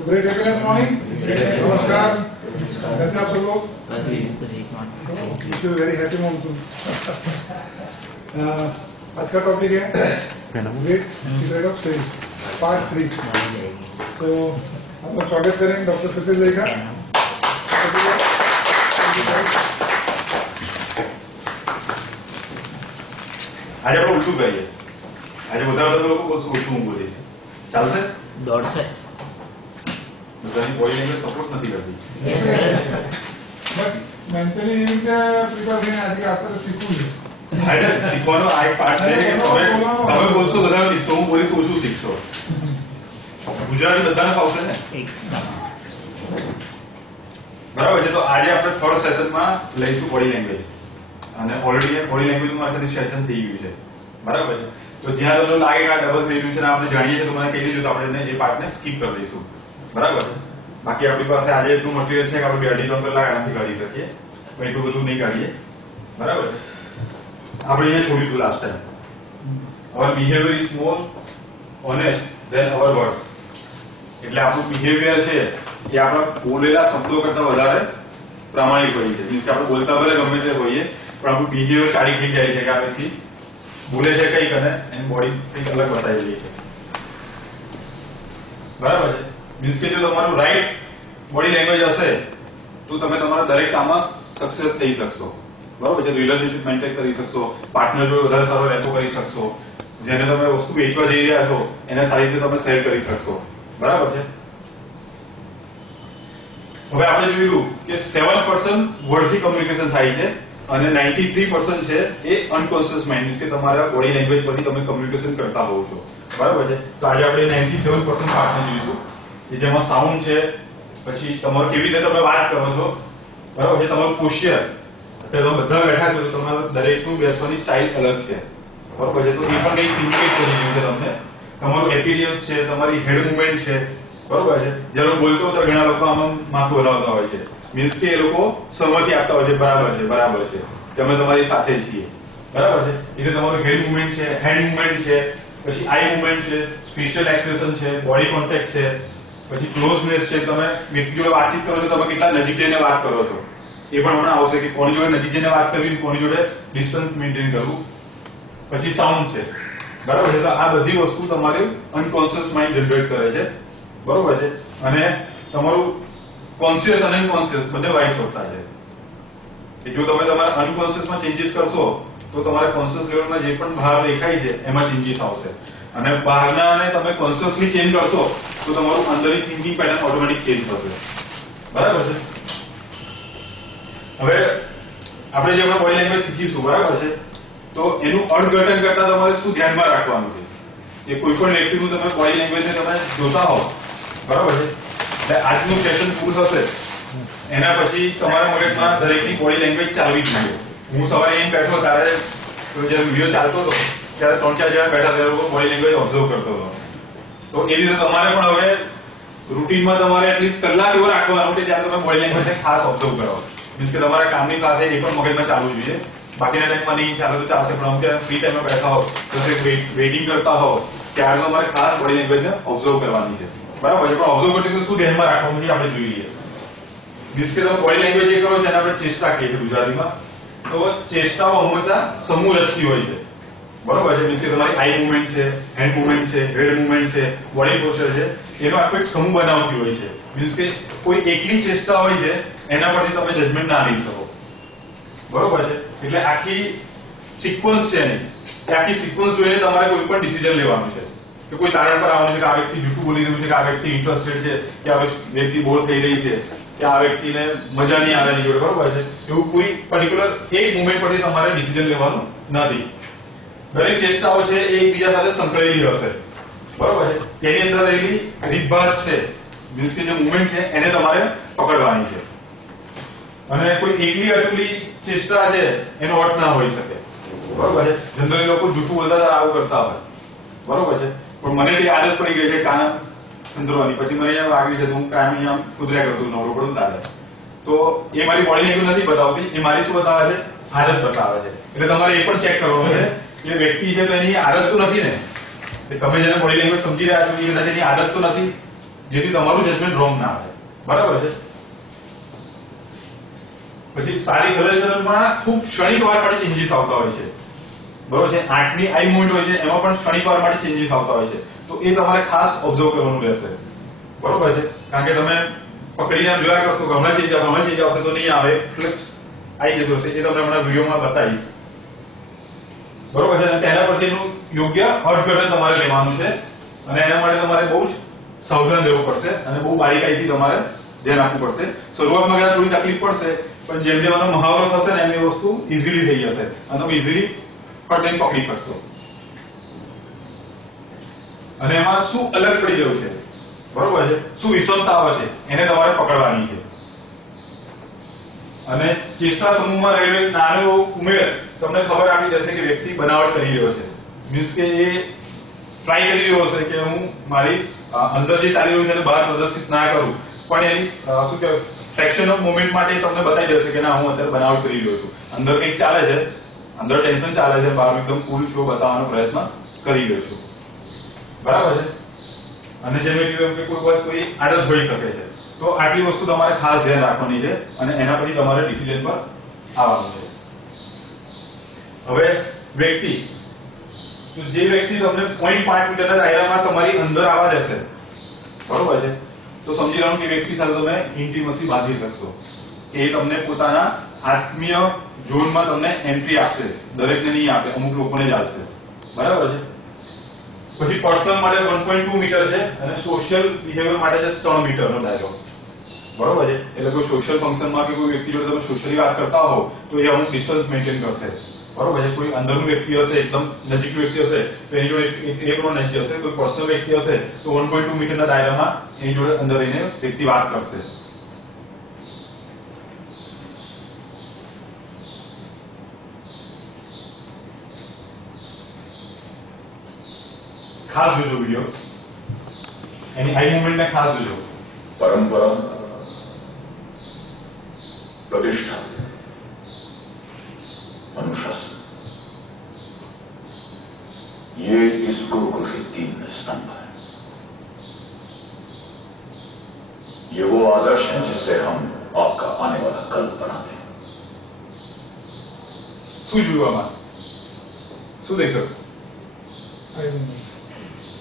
So great happiness morning. नमस्कार. कैसे आप सब लोग? Very happy monsoon. आज का टॉपिक है great secret of sales part 3. तो हम लोग स्वागत करेंगे डॉक्टर सतीश भाई का. આજે આપણે ઉલટું કહીએ. આજે બધા લોકો ઓછું બોલે છે. ચાલશે? દોડશે. બધાની બોડી લેંગ્વેજ સપોર્ટ નથી કરતી. બટ મેન્ટલી એવી રીતે પ્રિપેર થઈને આજે આપણે શીખવું છે. એટલે શીખવાનો આ એક પાર્ટ છે કે તમે બોલશો બધા શીખશો, હું બોલીશ ઓછું શીખશો. ગુજરાતી બધાને ફાવશે ને? બરાબર છે. તો આજે આપણે થર્ડ સેશનમાં લઈશું બોડી લેંગ્વેજ. અને ઓલરેડી બોડી લેંગ્વેજનું આખી સેશન થઈ ગયું છે. બરાબર છે. તો જ્યાં તમને લાગે કે આ ડબલ થઈ ગયું છે ને આપણે જાણીએ છીએ તો મને કહી દેજો તો આપણે એ પાર્ટને સ્કીપ કરી દઈશું. બરાબર છે. બાકી આપણી પાસે આજે એટલું મટીરિયલ છે કે આપણે 2.5-3 કલાક આરામથી કાઢી શકીએ. પણ એટલું બધું નહીં કાઢીએ. બરાબર છે. આપણે અહીંયા છોડ્યું હતું last time. Our behaviour is more honest than our words. એટલે આપણું બિહેવિયર છે એ આપણા બોલેલા શબ્દો કરતા વધારે પ્રામાણિક હોય છે. મીન્સ કે આપણે બોલતા ભલે ગમે તે હોઈએ પણ આપણું બિહેવિયર ચાડી થઈ જાય છે કે આ વ્યક્તિ બોલે છે કંઈક અને એની બોડી કંઈક અલગ બતાવી રહી છે. બરાબર છે. મીન્સ કે જો તમારું રાઈટ બોડી લેંગ્વેજ હશે તો તમે તમારા દરેક કામમાં સક્સેસ થઈ શકશો. બરાબર છે. રિલેશનશિપ મેન્ટેન કરી શકશો, પાર્ટનર જોડે વધારે સારો રેપો કરી શકશો, જેને તમે વસ્તુ વેચવા જઈ રહ્યા છો એને સારી રીતે તમે સેલ કરી શકશો. બરાબર છે. હવે આપણે જોયું કે 7% વર્ડથી કમ્યુનિકેશન થાય છે અને 93% છે એ અનકોન્શિયસ માઇન્ડ, મીન્સ કે તમારા બોડી લેંગ્વેજ પરથી તમે કમ્યુનિકેશન કરતા હોવ છો. બરાબર છે. તો આજે આપણે 97% પાર્ટને જોઈશું કે જેમાં સાઉન્ડ છે, પછી તમારું કેવી રીતે તમે વાત કરો છો. બરાબર છે. તમારું પોસ્ચર, અત્યારે તમે બધા બેઠા છો તો તમારું દરેકનું બેસવાની સ્ટાઇલ અલગ છે. બરાબર છે. તો એ પણ કંઈક ઇન્ડિકેટ કરી રહ્યું છે તમને. તમારું એપિરિયન્સ છે, તમારી હેડ મુવમેન્ટ છે. બરોબર છે. જ્યારે બોલતો તો ઘણા લોકો આમાં માથું હલાવતા હોય છે, મીન્સ કે એ લોકો સહમતિ આપતા હોય છે. બરાબર છે, બરાબર છે, કે અમે તમારી સાથે છીએ. બરાબર છે. એટલે તમારું હેડ મુવમેન્ટ છે, હેન્ડ મુવમેન્ટ છે, પછી આઈ મુવમેન્ટ છે, ફેશિયલ એક્સપ્રેશન છે, બોડી કોન્ટેક્ટ છે, પછી ક્લોઝનેસ છે. તમે વ્યક્તિ જોડે વાતચીત કરો છો, તમે કેટલા નજીક જઈને વાત કરો છો એ પણ હમણાં આવશે કે કોની જોડે નજીક જઈને વાત કરવી, કોની જોડે ડિસ્ટન્સ મેન્ટેન કરવું. પછી સાઉન્ડ છે. બરાબર છે. તો આ બધી વસ્તુ તમારી અનકોન્શિયસ માઇન્ડ જનરેટ કરે છે. બરોબર છે. અને તમારું કોન્શિયસ અને અનકોન્શિયસ બંને વાઇસ વર્સા છે. કે જો તમે તમારા અનકોન્શિયસમાં ચેન્જીસ કરશો તો તમારા કોન્શિયસ લેવલમાં જે પણ બહાર દેખાય છે એમાં ચેન્જીસ આવશે. અને બહારનાને તમે કોન્શિયસલી ચેન્જ કરશો તો તમારું અંદરની થિંકિંગ પેટર્ન ઓટોમેટિક ચેન્જ થશે. બરાબર છે. હવે આપણે જે બોડી લેંગ્વેજ શીખીશું, બરાબર છે, તો એનું અર્થઘટન કરતા તમારે શું ધ્યાનમાં રાખવાનું છે કે કોઈ પણ વ્યક્તિનું તમે બોડી લેંગ્વેજને તમે જોતા હોવ. બરાબર છે. એટલે આજનું સેશન પૂરું થશે એના પછી તમારા મગજમાં દરેકની બોડી લેંગ્વેજ ચાલવી જ જોઈએ. હું સવારે એમ બેઠો ત્યારે જ્યારે વિડીયો ચાલતો હતો ત્યારે 3-4 જણા બેઠા ત્યારે બોડી લેંગ્વેજ ઓબ્ઝર્વ કરતો હતો. તો એ રીતે તમારે પણ હવે રૂટીનમાં તમારે એટલીસ્ટ કલાક એવો રાખવાનો કે જ્યારે તમે બોડી લેંગ્વેજને ખાસ ઓબ્ઝર્વ કરો. મીન્સ કે તમારા કામની સાથે એ પણ મગજમાં ચાલવું જોઈએ. બાકીના ટાઈમમાં નહીં ચાલે તો ચાલશે, પણ અમુક ફ્રી ટાઈમમાં બેઠા હો તો વેઇટિંગ કરતા હો ત્યારે તમારે ખાસ બોડી લેંગ્વેજને ઓબ્ઝર્વ કરવાની છે. બરાબર છે. પણ ઓબ્ઝર્વ કરતી શું ધ્યાનમાં રાખવાનું છે આપણે જોઈએ. મીન્સ કે તમે બોડી લેંગ્વેજ જે કરો છો એને આપણે ચેષ્ટા કહીએ છીએ ગુજરાતીમાં. તો ચેષ્ટાઓ હંમેશા સમૂહ રચતી હોય છે. બરોબર છે. મીન્સ કે તમારી આઈ મુવમેન્ટ છે, હેન્ડ મુવમેન્ટ છે, હેડ મુવમેન્ટ છે, બોડી પોસ્ચર છે, એનો આખો એક સમૂહ બનાવતી હોય છે. મીન્સ કે કોઈ એકલી ચેષ્ટા હોય છે એના પરથી તમે જજમેન્ટ ના લઈ શકો. બરોબર છે. એટલે આખી સિક્વન્સ છે ને એ આખી સિક્વન્સ જોઈને તમારે કોઈ પણ ડિસિઝન લેવાનું છે કે કોઈ તારણ પર આવવાનું છે કે આ વ્યક્તિ જૂઠું બોલી રહ્યું છે, કે આ વ્યક્તિ ઇન્ટરેસ્ટેડ છે, કે આ વ્યક્તિ બોર થઈ રહી છે, કે આ વ્યક્તિને મજા નહીં આવે એની જોડે. બરોબર છે. એવું કોઈ પર્ટિક્યુલર એક મુવમેન્ટ પરથી તમારે ડિસિઝન લેવાનું નથી. દરેક ચેષ્ટાઓ છે એ એકબીજા સાથે સંકળાયેલી હશે. બરોબર છે. તેની અંદર રહેલી રીતભાત છે, મીન્સ કે જે મુવમેન્ટ છે એને તમારે પકડવાની છે. અને કોઈ એકલી અટલી ચેષ્ટા છે એનો અર્થ ના હોઈ શકે. બરોબર છે. જનરલી લોકો જૂઠું બોલતા આવું કરતા હોય. બરોબર છે. પણ મને એ આદત પડી ગઈ છે કાન અંદરવાની, પછી મને એમ લાગ્યું છે હું કાયમ અહીંયા કુદર્યા કરતું નવરો પડું તારે. તો એ મારી બોડી લેંગ્વેજ નથી બતાવતી, એ મારી શું બતાવે છે? આદત બતાવે છે. એટલે તમારે એ પણ ચેક કરવાનું છે કે વ્યક્તિ છે તો એની આદત તો નથી ને, તમે જેને બોડી લેંગ્વેજ સમજી રહ્યા છો એ કદાચ એની આદત તો નથી. જેથી તમારું જજમેન્ટ રોંગ ના આવે. બરાબર છે. પછી સારી હલનચલનમાં ખૂબ ક્ષણિક વાર માટે ચેન્જીસ આવતા હોય છે. બરોબર છે. આંખની આઈ મૂવમેન્ટ હોય છે એમાં પણ ક્ષણિક વાર માટે ચેન્જીસ આવતા હોય છે. તો એ તમારે ખાસ ઓબ્ઝર્વ કરવાનું રહેશે. બરોબર છે. કારણ કે તમે પકડીને જોયા કરશો કે હમણાં ચેન્જ આવશે તો નહીં આવે, આવી જતું હશે. એ તમને હમણાં વિડીયોમાં બતાવીશ. બરોબર છે. અને તેના પરથી એનું યોગ્ય અર્થઘટન તમારે લેવાનું છે અને એના માટે તમારે બહુ જ સાવધાન રહેવું પડશે અને બહુ બારીકાઈથી તમારે ધ્યાન આપવું પડશે. શરૂઆતમાં કદાચ થોડી તકલીફ પડશે પણ જેમ જેમ આનો મહાવરો થશે ને એમ એ વસ્તુ ઇઝીલી થઈ જશે અને તમે ઇઝીલી ફટને પકડી શકશો. અને એમાં શું અલગ પડી ગયું છે, બરોબર છે, શું વિષમતાઓ છે એને તમારે પકડવાની છે. અને ચેષ્ટા સમૂહમાં રહેલો નાનો ઉમેર તમને ખબર આપી જશે કે વ્યક્તિ બનાવટ કરી રહ્યો છે. મીન્સ કે એ ટ્રાય કરી રહ્યો હશે કે હું મારી અંદર જે ચાલી રહ્યું છે એને બહાર પ્રદર્શિત ના કરું, પણ એની શું કહેવાય ફ્રેક્શન ઓફ મોમેન્ટ માટે તમને બતાવી દેશે કે ના હું અત્યારે બનાવટ કરી રહ્યો છું. અંદર કંઈક ચાલે છે, અંદર ટેન્શન ચાલે છે, બહાર એકદમ કુલ શો બતાવવાનો પ્રયત્ન કરી રહ્યો છું. બરાબર છે. અને જેમ મેં કીધું કે કોઈ આદત હોઈ શકે છે. તો આટલી વસ્તુ તમારે ખાસ ધ્યાન રાખવાની છે અને એના પછી તમારે ડિસિઝન પર આવવાનું છે. હવે વ્યક્તિ, તો જે વ્યક્તિ તમને 0.5 મીટરના દાયરામાં તમારી અંદર આવવા દેશે, બરોબર છે, તો સમજી લેવાનું કે વ્યક્તિ સાથે તમે ઇન્ટિમસી બાંધી શકશો. એ તમને પોતાના આત્મીય ઝોનમાં તમને એન્ટ્રી આપશે. દરેકને નહીં આપે, અમુક લોકોને જ આપશે. બરાબર છે. પછી પર્સનલ માટે 1.2 મીટર છે અને સોશિયલ બિહેવિયર માટે છે 3 મીટરનો દાયરો. બરોબર છે. એટલે કોઈ સોશિયલ ફંક્શનમાં કે કોઈ વ્યક્તિ જોડે તમે સોશિયલી વાત કરતા હો તો એ અમુક ડિસ્ટન્સ મેન્ટેન કરશે. બરોબર છે. કોઈ અંદરનું વ્યક્તિ હશે, એકદમ નજીકનું વ્યક્તિ હશે તો એની જોડે એક નજીક હશે. કોઈ પર્સનલ વ્યક્તિ હશે તો 1.2 મીટરના દાયરામાં એની જોડે અંદર રહીને વ્યક્તિ વાત કરશે. ખાસ જોજો વિડિયો, એની આઈ મૂવમેન્ટને ખાસ જોજો. परंपरा, प्रतिष्ठा, अनुशासन, ये इस गुरुकुल के 3 स्तंभ है. ये वो आदर्श है जिससे हम आपका आने वाला कल बनाते हैं. શું જોયું આમાં? શું દેખ્યો?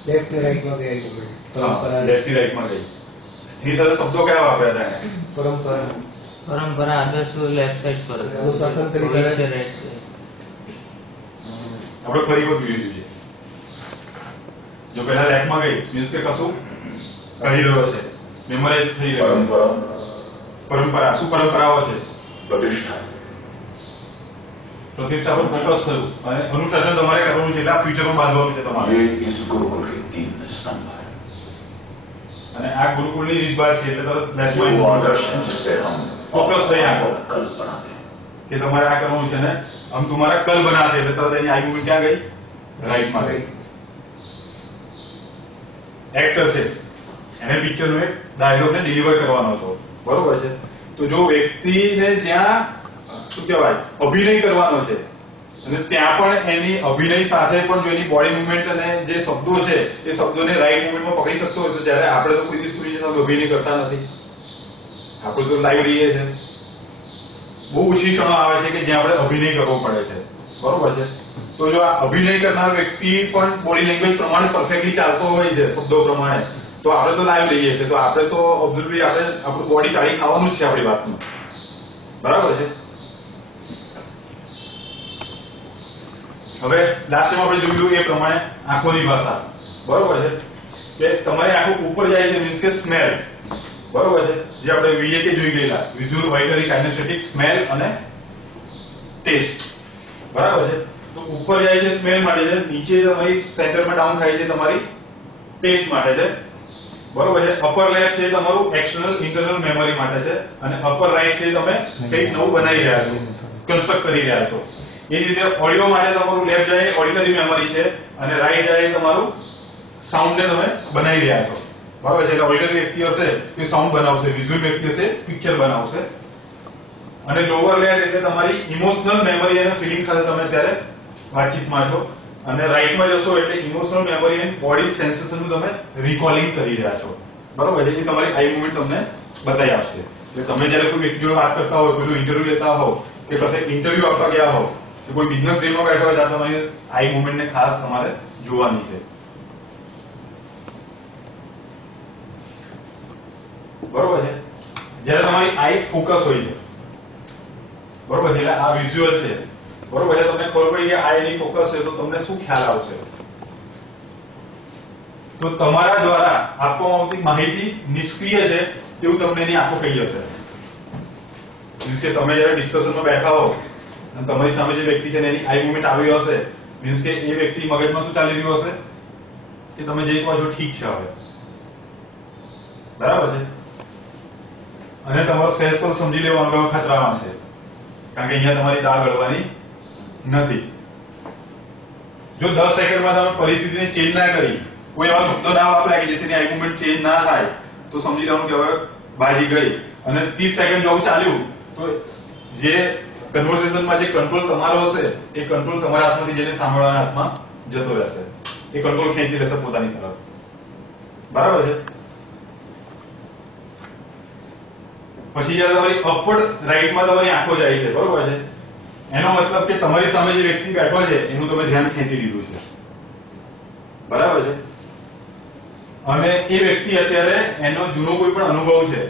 લેફ્ટ ને રાઈટ માં ગઈ પરંપરા, લેફ્ટ થી રાઈટ માં ગઈ. એની સાથે શબ્દો કયા વાપર્યા હતા? પરંપરા આદર્શો લેફ્ટ સાઈડ પર અનુશાસન તરીકે આપણે ફરી વખત જોઈએ. જો પહેલા લેફ્ટ માં ગઈ મીન્સ કે કશું કહી રહ્યો છે, મેમરાઇઝ થઈ રહ્યો. परंपरा, પરંપરા, શું પરંપરાઓ છે? प्रतिष्ठा, પ્રતિષ્ઠા પર ફોકસ થયું અને અનુશાસન તમારે કરવાનું છે. એટલે આ ફ્યુચરમાં બાંધવાનું છે તમારે. ये इस गुरुकुल के 3 स्तंभ है. અને આ ગુરુકુળની રીતભાત છે એટલે તરત ये वो લેફ્ટ आदर्श है जिससे हम फोकस नहीं आपका आएगा। कल बनाते हैं. કે તમારે આ કરવાનું છે ને हम तुम्हारा कल बनाते એટલે તરત એની આઈ મૂવમેન્ટ ક્યાં ગઈ? રાઈટ માં ગઈ. એક્ટર છે એને પિક્ચરનો એક ડાયલોગને ડિલિવર કરવાનો હતો, બરોબર છે. તો જો વ્યક્તિને જ્યાં શું કહેવાય અભિનય કરવાનો છે અને ત્યાં પણ એની અભિનય સાથે પણ જો એની બોડી મૂવમેન્ટ અને જે શબ્દો છે એ શબ્દોને રાઈટ મૂવમેન્ટમાં પકડી શકતો હોય તો જ્યારે આપણે તો કોઈ દિવસ કોઈ અભિનય કરતા નથી. આપણે તો લાઈવ રહીએ છીએ. બહુ ઓછી ક્ષણો આવે છે કે જ્યાં આપણે અભિનય કરવો પડે છે, બરોબર છે. તો જો આ અભિનય કરનાર વ્યક્તિ પણ બોડી લેંગ્વેજ પ્રમાણે પરફેક્ટલી ચાલતો હોય છે શબ્દો પ્રમાણે, તો આપણે તો લાઈવ રહીએ છીએ. તો આપણે તો ઓબ્ઝર્વલી આપણે આપણું બોડી ચાળી ખાવાનું જ છે આપણી વાતનું, બરાબર છે. હવે લાસ્ટ ટાઈમ આપણે જોયું એ પ્રમાણે આંખોની ભાષા, બરોબર છે, કે તમારી આંખો ઉપર જાય છે મીન્સ કે સ્મેલ, બરોબર છે, જે આપણે વીએકે જોઈ ગયેલા વિઝ્યુઅલ વાઇટરી કાઇનેસ્થેટિક સ્મેલ અને ટેસ્ટ, બરાબર છે. તો ઉપર જાય છે સ્મેલ માટે છે, નીચે તમારી સેન્ટરમાં ડાઉન થાય છે તમારી ટેસ્ટ માટે છે, બરોબર છે. અપર લેફ્ટ છે તમારું એક્સટર્નલ ઇન્ટરનલ મેમરી માટે છે અને અપર રાઈટ છે તમે કંઈક નવું બનાવી રહ્યા છો, કન્સ્ટ્રક્ટ કરી રહ્યા છો. એ જ રીતે ઓડિયો માટે તમારું લેફ્ટ જાય ઓડિટરી મેમરી છે અને રાઈટ જાય તમારું સાઉન્ડને તમે બનાવી રહ્યા છો, બરાબર છે. એટલે ઓડિટરી વ્યક્તિ હશે તે સાઉન્ડ બનાવશે, વિઝ્યુઅલ વ્યક્તિ હશે પિક્ચર બનાવશે. અને લોઅર લેફ્ટ એટલે તમારી ઇમોશનલ મેમરી અને ફીલિંગ સાથે તમે અત્યારે વાતચીતમાં છો અને રાઈટમાં જશો એટલે ઇમોશનલ મેમરી એન્ડ બોડી સેન્સેશનનું તમે રિકોલિંગ કરી રહ્યા છો, બરોબર છે, એ તમારી આઈ મુવમેન્ટ તમને બતાવી આપશે. એટલે તમે જયારે કોઈ વ્યક્તિ જોડે વાત કરતા હોય, કોઈનું ઇન્ટરવ્યુ લેતા હોવ કે પછી ઇન્ટરવ્યુ આપવા ગયા હોવ કે કોઈ બિઝનેસ ડીલમાં બેઠા હોય ત્યારે તમારી આઈ મુવમેન્ટ ને ખાસ તમારે જોવાની છે. બરોબર છે, જ્યારે તમારી આઈ ફોકસ હોય છે, બરોબર છે, એટલે આ વિઝ્યુઅલ છે, બરોબર છે, તમને ખબર પડી કે આઈ ની ફોકસ છે તો તમને શું ખ્યાલ આવશે? તો તમારા દ્વારા આપવામાં આવતી માહિતી નિષ્ક્રિય છે તેવું તમને એની આંખો કહી જશે. મીન્સ કે તમે જ્યારે ડિસ્કશનમાં બેઠા હો અને તમારી સામે જે વ્યક્તિ છે એની આઈ મુવમેન્ટ આવી હશે, મીન્સ કે એ વ્યક્તિ મગજમાં શું ચાલી રહ્યું હશે કે તમે જે કહો છો ઠીક છે હવે, બરાબર છે, અને તમારો સહેજ પણ સમજી લેવાનો કે ખતરામાં છે, કારણ કે અહીંયા તમારી દાળ ગળવાની નથી. જો 10 સેકન્ડમાં તમે પરિસ્થિતિને ચેન્જ ના કરી, કોઈ એવા શબ્દો ના વાપર્યા કે જેથી આઈ મુવમેન્ટ ચેન્જ ના થાય, તો સમજી લેવાનું કે હવે બાજી ગઈ. અને 30 સેકન્ડ જો ચાલ્યું તો જે કન્વર્સેશનમાં જે કંટ્રોલ તમારો હશે એ કંટ્રોલ તમારા હાથમાંથી જઈને સામેવાળાના હાથમાં જતો રહેશે. એ કંટ્રોલ ખેંચી લેશે પોતાની તરફ, બરાબર છે. પછી જ્યારે તમારી અપવર્ડ રાઈટમાં તમારી આંખો જાય છે, બરોબર છે, એનો મતલબ કે તમારી સામે જે વ્યક્તિ બેઠો છે એનું તમે ધ્યાન ખેંચી લીધું છે, બરાબર છે. અને એ વ્યક્તિ અત્યારે એનો જૂનો કોઈ પણ અનુભવ છે,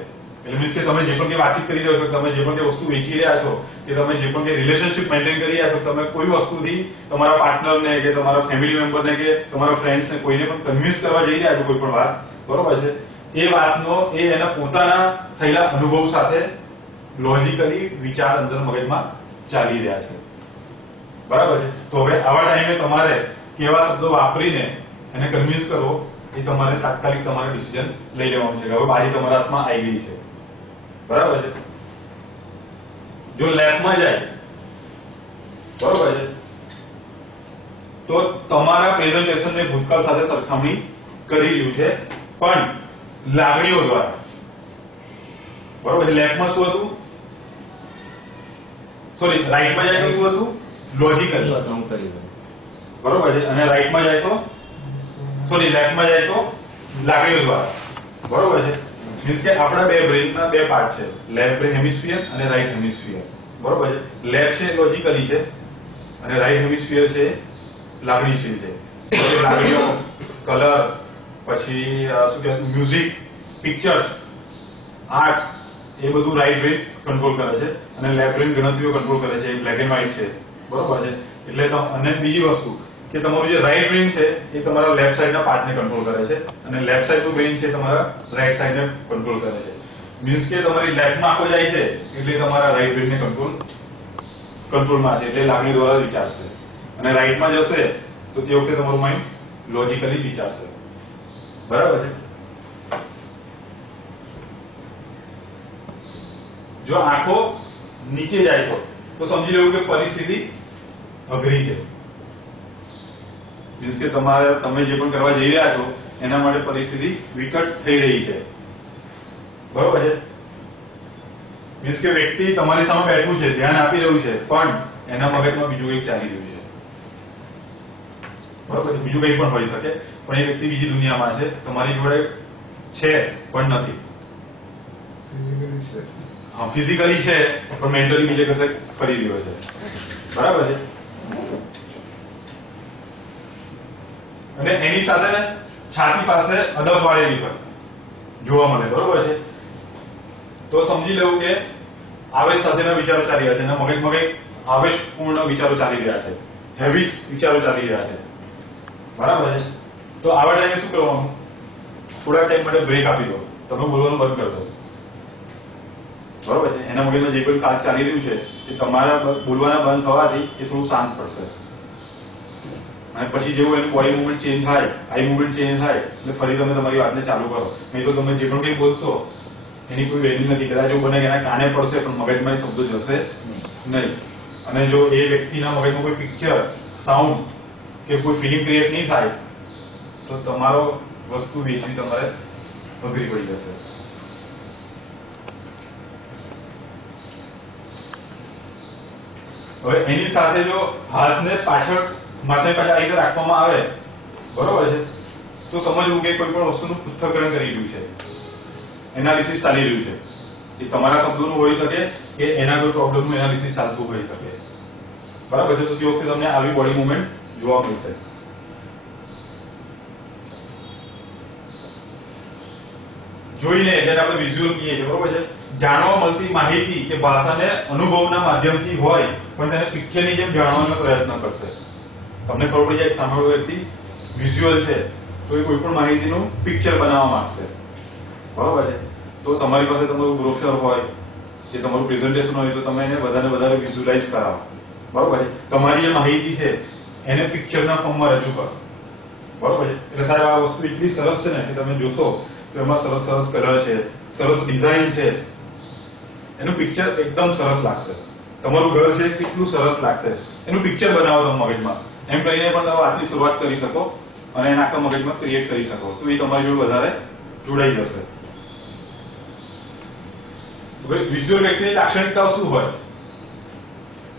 એટલે મીન્સ કે તમે જે પણ કે વાતચીત કરી રહ્યો છો, તમે જે પણ કે વસ્તુ વેચી રહ્યા છો, કે તમે જે પણ કે રિલેશનશિપ મેન્ટેન કરી રહ્યા છો, તમે કોઈ વસ્તુથી તમારા પાર્ટનરને કે તમારા ફેમિલી મેમ્બરને કે તમારા ફ્રેન્ડ્સને કોઈને પણ કન્વિન્સ કરવા જઈ રહ્યા છો કોઈ પણ વાત, બરોબર છે, એ વાતનો એ એના પોતાના થયેલા અનુભવ સાથે લોજિકલી વિચાર અંદર મગજમાં ચાલી રહ્યા છે, બરાબર છે. તો હવે આવા ટાઈમે તમારે કેવા શબ્દો વાપરીને એને કન્વિન્સ કરવો એ તમારે તાત્કાલિક તમારે ડિસિઝન લઈ લેવાનું છે કે હવે બાજી તમારા હાથમાં આવી ગઈ છે, બરાબર છે. જો લેફ્ટમાં જાય, બરોબર છે, તો તમારા પ્રેઝન્ટેશનને ભૂતકાળ સાથે સરખામણી કરી રહ્યું છે, પણ લાગણીઓ દ્વારા, બરોબર છે. લેફ્ટમાં શું હતું, સોરી રાઈટમાં જાય તો શું હતું, લોજિકલ, બરોબર છે, અને રાઈટમાં જાય તો સોરી લેફ્ટમાં જાય તો લાગણીઓ દ્વારા, બરોબર છે. મીન્સ કે આપણા બે બ્રેનના બે પાર્ટ છે, લેફ્ટ બ્રેન હેમિસ્ફિયર અને રાઈટ હેમિસ્ફિયર, બરોબર છે. લેફ્ટ છે લોજિકલી છે અને રાઈટ હેમિસ્ફિયર છે લાગણીશીલ છે. લાગણીઓ, કલર, પછી શું કહેવાય મ્યુઝિક, પિક્ચર્સ, આર્ટ્સ, એ બધું રાઈટ બ્રેન કંટ્રોલ કરે છે અને લેફ્ટ બ્રેન ગણતરીઓ કંટ્રોલ કરે છે, બ્લેક એન્ડ વ્હાઇટ છે, બરોબર છે. એટલે અને બીજી વસ્તુ કે તમારું જે રાઈટ બ્રેન છે એ તમારા લેફ્ટ સાઈડના પાર્ટને કંટ્રોલ કરે છે અને લેફ્ટ સાઈડનું બ્રેન છે તમારા રાઈટ સાઈડને કંટ્રોલ કરે છે. મીન્સ કે તમારી લેફ્ટમાં આંખો જાય છે એટલે તમારા રાઈટ બ્રેનને કંટ્રોલમાં છે, એટલે લાગણી દ્વારા વિચારશે, અને રાઈટમાં જશે તો તે વખતે તમારું માઇન્ડ લોજિકલી વિચારશે, બરાબર છે. જો આંખો નીચે જાય તો સમજી લેવું કે પરિસ્થિતિ અઘરી છે. મીન્સ કે તમે જે પણ કરવા જઈ રહ્યા છો એના માટે પરિસ્થિતિ વિકટ થઈ રહી છે, બરોબર છે. મીન્સ કે વ્યક્તિ તમારી સામે બેઠું છે, ધ્યાન આપી રહ્યું છે, પણ એના મગજમાં બીજું કંઈક ચાલી રહ્યું છે, બરોબર છે. બીજું કંઈ પણ હોઈ શકે, પણ એ વ્યક્તિ બીજી દુનિયામાં છે, તમારી જોડે છે પણ નથી. હા, ફિઝિકલી છે પણ મેન્ટલી બીજે કશે ફરી રહ્યો છે, બરાબર છે. અને એની સાથે છાતી પાસે અદબ વાળેલી પણ જોવા મળે, બરોબર છે. તો સમજી લેવું કે આવેશ સાથેના વિચારો ચાલી રહ્યા છે અને મગજમાં કંઈક આવેશપૂર્ણ વિચારો ચાલી રહ્યા છે, હેવી વિચારો ચાલી રહ્યા છે, બરાબર છે. તો આવા ટાઈમે શું કરવાનું, થોડા ટાઈમ માટે બ્રેક આપી દો, તમે બોલવાનું બંધ કરી દો, બરોબર છે. એના મગજમાં જે કોઈ કામ ચાલી રહ્યું છે એ તમારા બોલવાના બંધ થવાથી એ થોડું શાંત પડશે, અને પછી જેવું એનું બોડી મુવમેન્ટ ચેન્જ થાય, આઈ મુવમેન્ટ ચેન્જ થાય એટલે ફરી તમે તમારી વાતને ચાલુ કરો. નહીં તો તમે જે પણ કંઈ બોલશો એની કોઈ વેલ્યુ નથી. કદાચ એવું બને કે એના કાને પડશે પણ મગજમાં એ શબ્દો જશે નહીં. અને જો એ વ્યક્તિના મગજમાં કોઈ પિક્ચર, સાઉન્ડ કે કોઈ ફિલિંગ ક્રિએટ નહીં થાય તો તમારો વસ્તુ વેચવી તમારે અઘરી પડી જશે. હવે એની સાથે જો હાથને પાછળ માથે પાછળ આ રીતે રાખવામાં આવે, બરોબર છે, તો સમજવું કે કોઈ પણ વસ્તુનું પૃથ્થકરણ કરી રહ્યું છે, એનાલિસિસ ચાલી રહ્યું છે. એ તમારા શબ્દોનું હોઈ શકે કે એના કોઈ પ્રોબ્લેમનું એનાલિસિસ ચાલતું હોઈ શકે. બરાબર છે. તો તે વખતે તમને આવી બોડી મૂવમેન્ટ જોવા મળશે. જોઈને જેને આપણે વિઝ્યુઅલ કહીએ છીએ, બરોબર છે. જાણવા મળતી માહિતી કે ભાષાને અનુભવના માધ્યમથી હોય પણ તેને પિક્ચરની જેમ જાણવાનો પ્રયત્ન કરશે. તમને ખબર પડી જાય સામેવાળો વ્યક્તિ વિઝ્યુઅલ છે તો એ કોઈ પણ માહિતીનું પિક્ચર બનાવવા માંગશે. બરોબર છે. તો તમારી પાસે તમારું બ્રોશર હોય કે તમારું પ્રેઝન્ટેશન હોય તો તમે એને વધારે વિઝ્યુઅલાઇઝ કરાવો. બરોબર છે. તમારી જે માહિતી છે એને પિક્ચરના ફોર્મમાં રજૂ કરો. બરોબર છે. એટલે સાહેબ આ વસ્તુ એટલી સરસ છે ને કે તમે જોશો તો એમાં સરસ કલર છે, સરસ ડિઝાઇન છે, એનું પિક્ચર એકદમ સરસ લાગશે. તમારું ઘર છે કેટલું સરસ લાગશે એનું પિક્ચર બનાવો તમે મગજમાં. એમ કહીને પણ તમે વાતની શરૂઆત કરી શકો અને એને આખા મગજમાં ક્રિએટ કરી શકો તો એ તમારી જોડે વધારે જોડાઈ જશે. વિઝ્યુઅલ વ્યક્તિની લાક્ષણિકતાઓ શું હોય?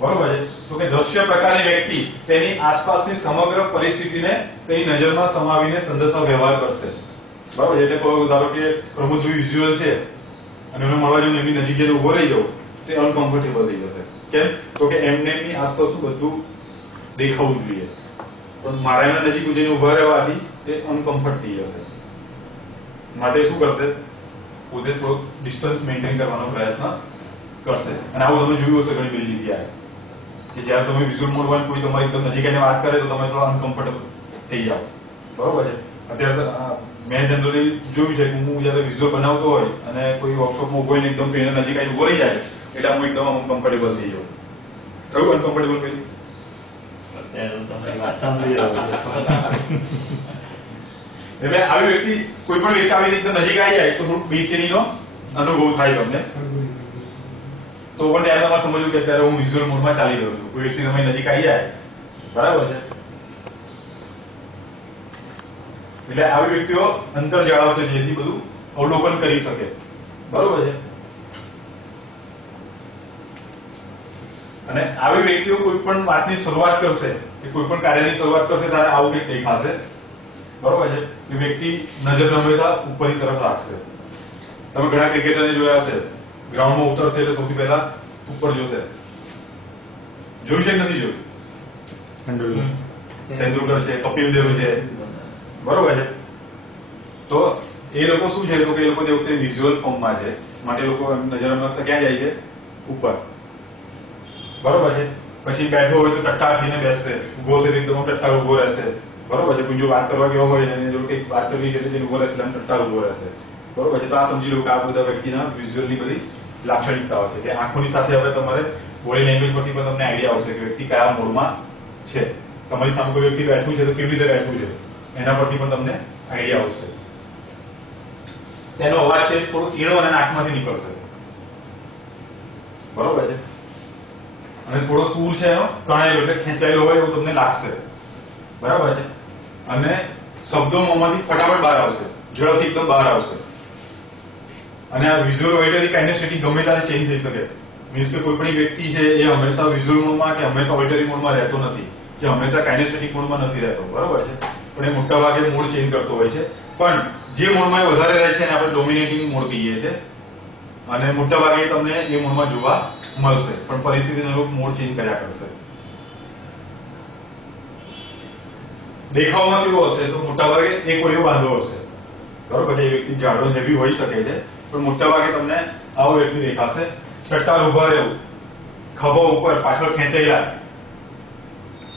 બરોબર છે. તો કે દ્રશ્ય પ્રકારની વ્યક્તિ તેની આસપાસની સમગ્ર પરિસ્થિતિને તેની નજરમાં સમાવીને સંદેશા વ્યવહાર કરશે. બરાબર છે. એટલે ધારો કે પ્રમોદભાઈ વિઝ્યુઅલ છે અને એને મળવા જઈને એમની નજીક જઈને ઉભો રહી જાવ તે અનકમ્ફર્ટેબલ થઈ જશે. કેમ? તો કે એમને એમની આસપાસનું બધું દેખાવું જોઈએ પણ મારા એના નજીક જઈને ઉભા રહેવાથી તે અનકમ્ફર્ટ થઈ જશે. માટે શું કરશે? પોતે થોડું ડિસ્ટન્સ મેન્ટેન કરવાનો પ્રયત્ન કરશે. અને આવું તમે જોયું હશે ઘણી બધી જગ્યાએ કે જ્યારે તમે વિઝ્યુઅલ મોડમાં કોઈ તમારી એકદમ નજીક આવીને વાત કરે તો તમે થોડા અનકમ્ફર્ટેબલ થઈ જાઓ. બરોબર છે. અત્યારે મેં જનરલી જોયું છે કે હું જયારે વિઝ્યુઅલ બનાવતો હોય અને કોઈ વર્કશોપમાં ઉભો એકદમ ટ્રેનર નજીક આવીને ઉભો રહી જાય એટલે હું એકદમ અનકમ્ફર્ટેબલ થઈ જાઉં. થયું અનકમ્ફર્ટેબલ કર્યું? એટલે આવી વ્યક્તિ કોઈ પણ વ્યક્તિ આવી એકદમ નજીક આવી જાય તો થોડું બેચેનીનો અનુભવ થાય તમને. તો પણ ત્યારે તમારે સમજવું કે અત્યારે હું વિઝ્યુઅલ મોડમાં ચાલી રહ્યો છું. કોઈ વ્યક્તિ તમારી નજીક આવી જાય, બરાબર છે, એટલે આવી વ્યક્તિઓ અંતર જાળવશે જેથી બધું અવલોકન કરી શકે. બરોબર છે. અને આવી વ્યક્તિઓ કોઈ પણ વાતની શરૂઆત કરશે કે કોઈ પણ કાર્યની શરૂઆત કરશે ત્યારે આવું કંઈક દેખાશે. બરોબર છે. એ વ્યક્તિ નજર હંમેશા ઉપરની તરફ રાખશે. તમે ઘણા ક્રિકેટરને જોયા હશે ગ્રાઉન્ડમાં ઉતરશે એટલે સૌથી પહેલા ઉપર જોશે. જોયું છે કે નથી જોયું? તેંડુલકર છે, કપિલ દેવ છે, બરોબર છે. તો એ લોકો શું છે તો કે એ લોકો તે વખતે વિઝ્યુઅલ ફોર્મમાં છે માટે લોકો નજર હંમેશા ક્યાં જાય છે? ઉપર. બરોબર છે. પછી બેઠો હોય તો ટટ્ટાર થઈને બેસશે, ઉભો છે તો એકદમ ટટ્ટાર ઉભો રહેશે. બરોબર છે. કોઈ જો વાત કરવા ગયો હોય અને જો કંઈક વાત કરવી છે તો ઉભો રહેશે એટલે ટટ્ટાર ઉભો રહેશે. બરોબર છે. તો આ સમજી લો કે આ બધા વ્યક્તિના વિઝ્યુઅલની બધી લાક્ષણિકતાઓ છે કે આંખોની સાથે હવે તમારે બોડી લેંગ્વેજ પરથી પણ તમને આઈડિયા આવશે કે વ્યક્તિ કયા મોડમાં છે. તમારી સામે કોઈ વ્યક્તિ બેઠું છે તો કેવી રીતે બેઠું છે એના પરથી પણ તમને આઈડિયા આવશે. તેનો અવાજ છે થોડો તીણો અને નાકમાંથી નીકળશે. બરોબર છે. અને થોડો સૂર છે એનો કણાયેલો એટલે ખેંચાયેલો હોય એવું તમને લાગશે. બરાબર છે. અને શબ્દો મોંમાંથી ફટાફટ બહાર આવશે, ઝડપથી એકદમ બહાર આવશે. અને આ વિઝ્યુઅલ ઓડિટરી કાઇનેસ્થેટિક ગમે ત્યારે ચેન્જ થઈ શકે. મીન્સ કે કોઈ પણ વ્યક્તિ છે એ હંમેશા વિઝ્યુઅલ મોડમાં કે હંમેશા ઓડિટરી મોડમાં રહેતો નથી કે હંમેશા કાઇનેસ્થેટિક મોડમાં નથી રહેતો. બરાબર છે. પણ એ મોટા ભાગે મોડ ચેન્જ કરતો હોય છે. પણ જે મોડમાં વધારે રહે છે એને આપણે ડોમિનેટિંગ મોડ કહીએ છીએ અને મોટા ભાગે તમને એ મોડમાં જોવા મળશે પણ પરિસ્થિતિને અનુરૂપ મોડ ચેન્જ કર્યા કરશે. દેખાવમાં કેવો હશે તો મોટા ભાગે એક ઓળિયો બાંધો હશે. બરોબર છે. એ વ્યક્તિ જાડો જેવી હોઈ શકે છે પણ મોટા ભાગે તમને આવો વ્યક્તિ દેખાશે. ટટ્ટાર ઉભા રહેવું, ખભા ઉપર પાછળ ખેંચાયેલા.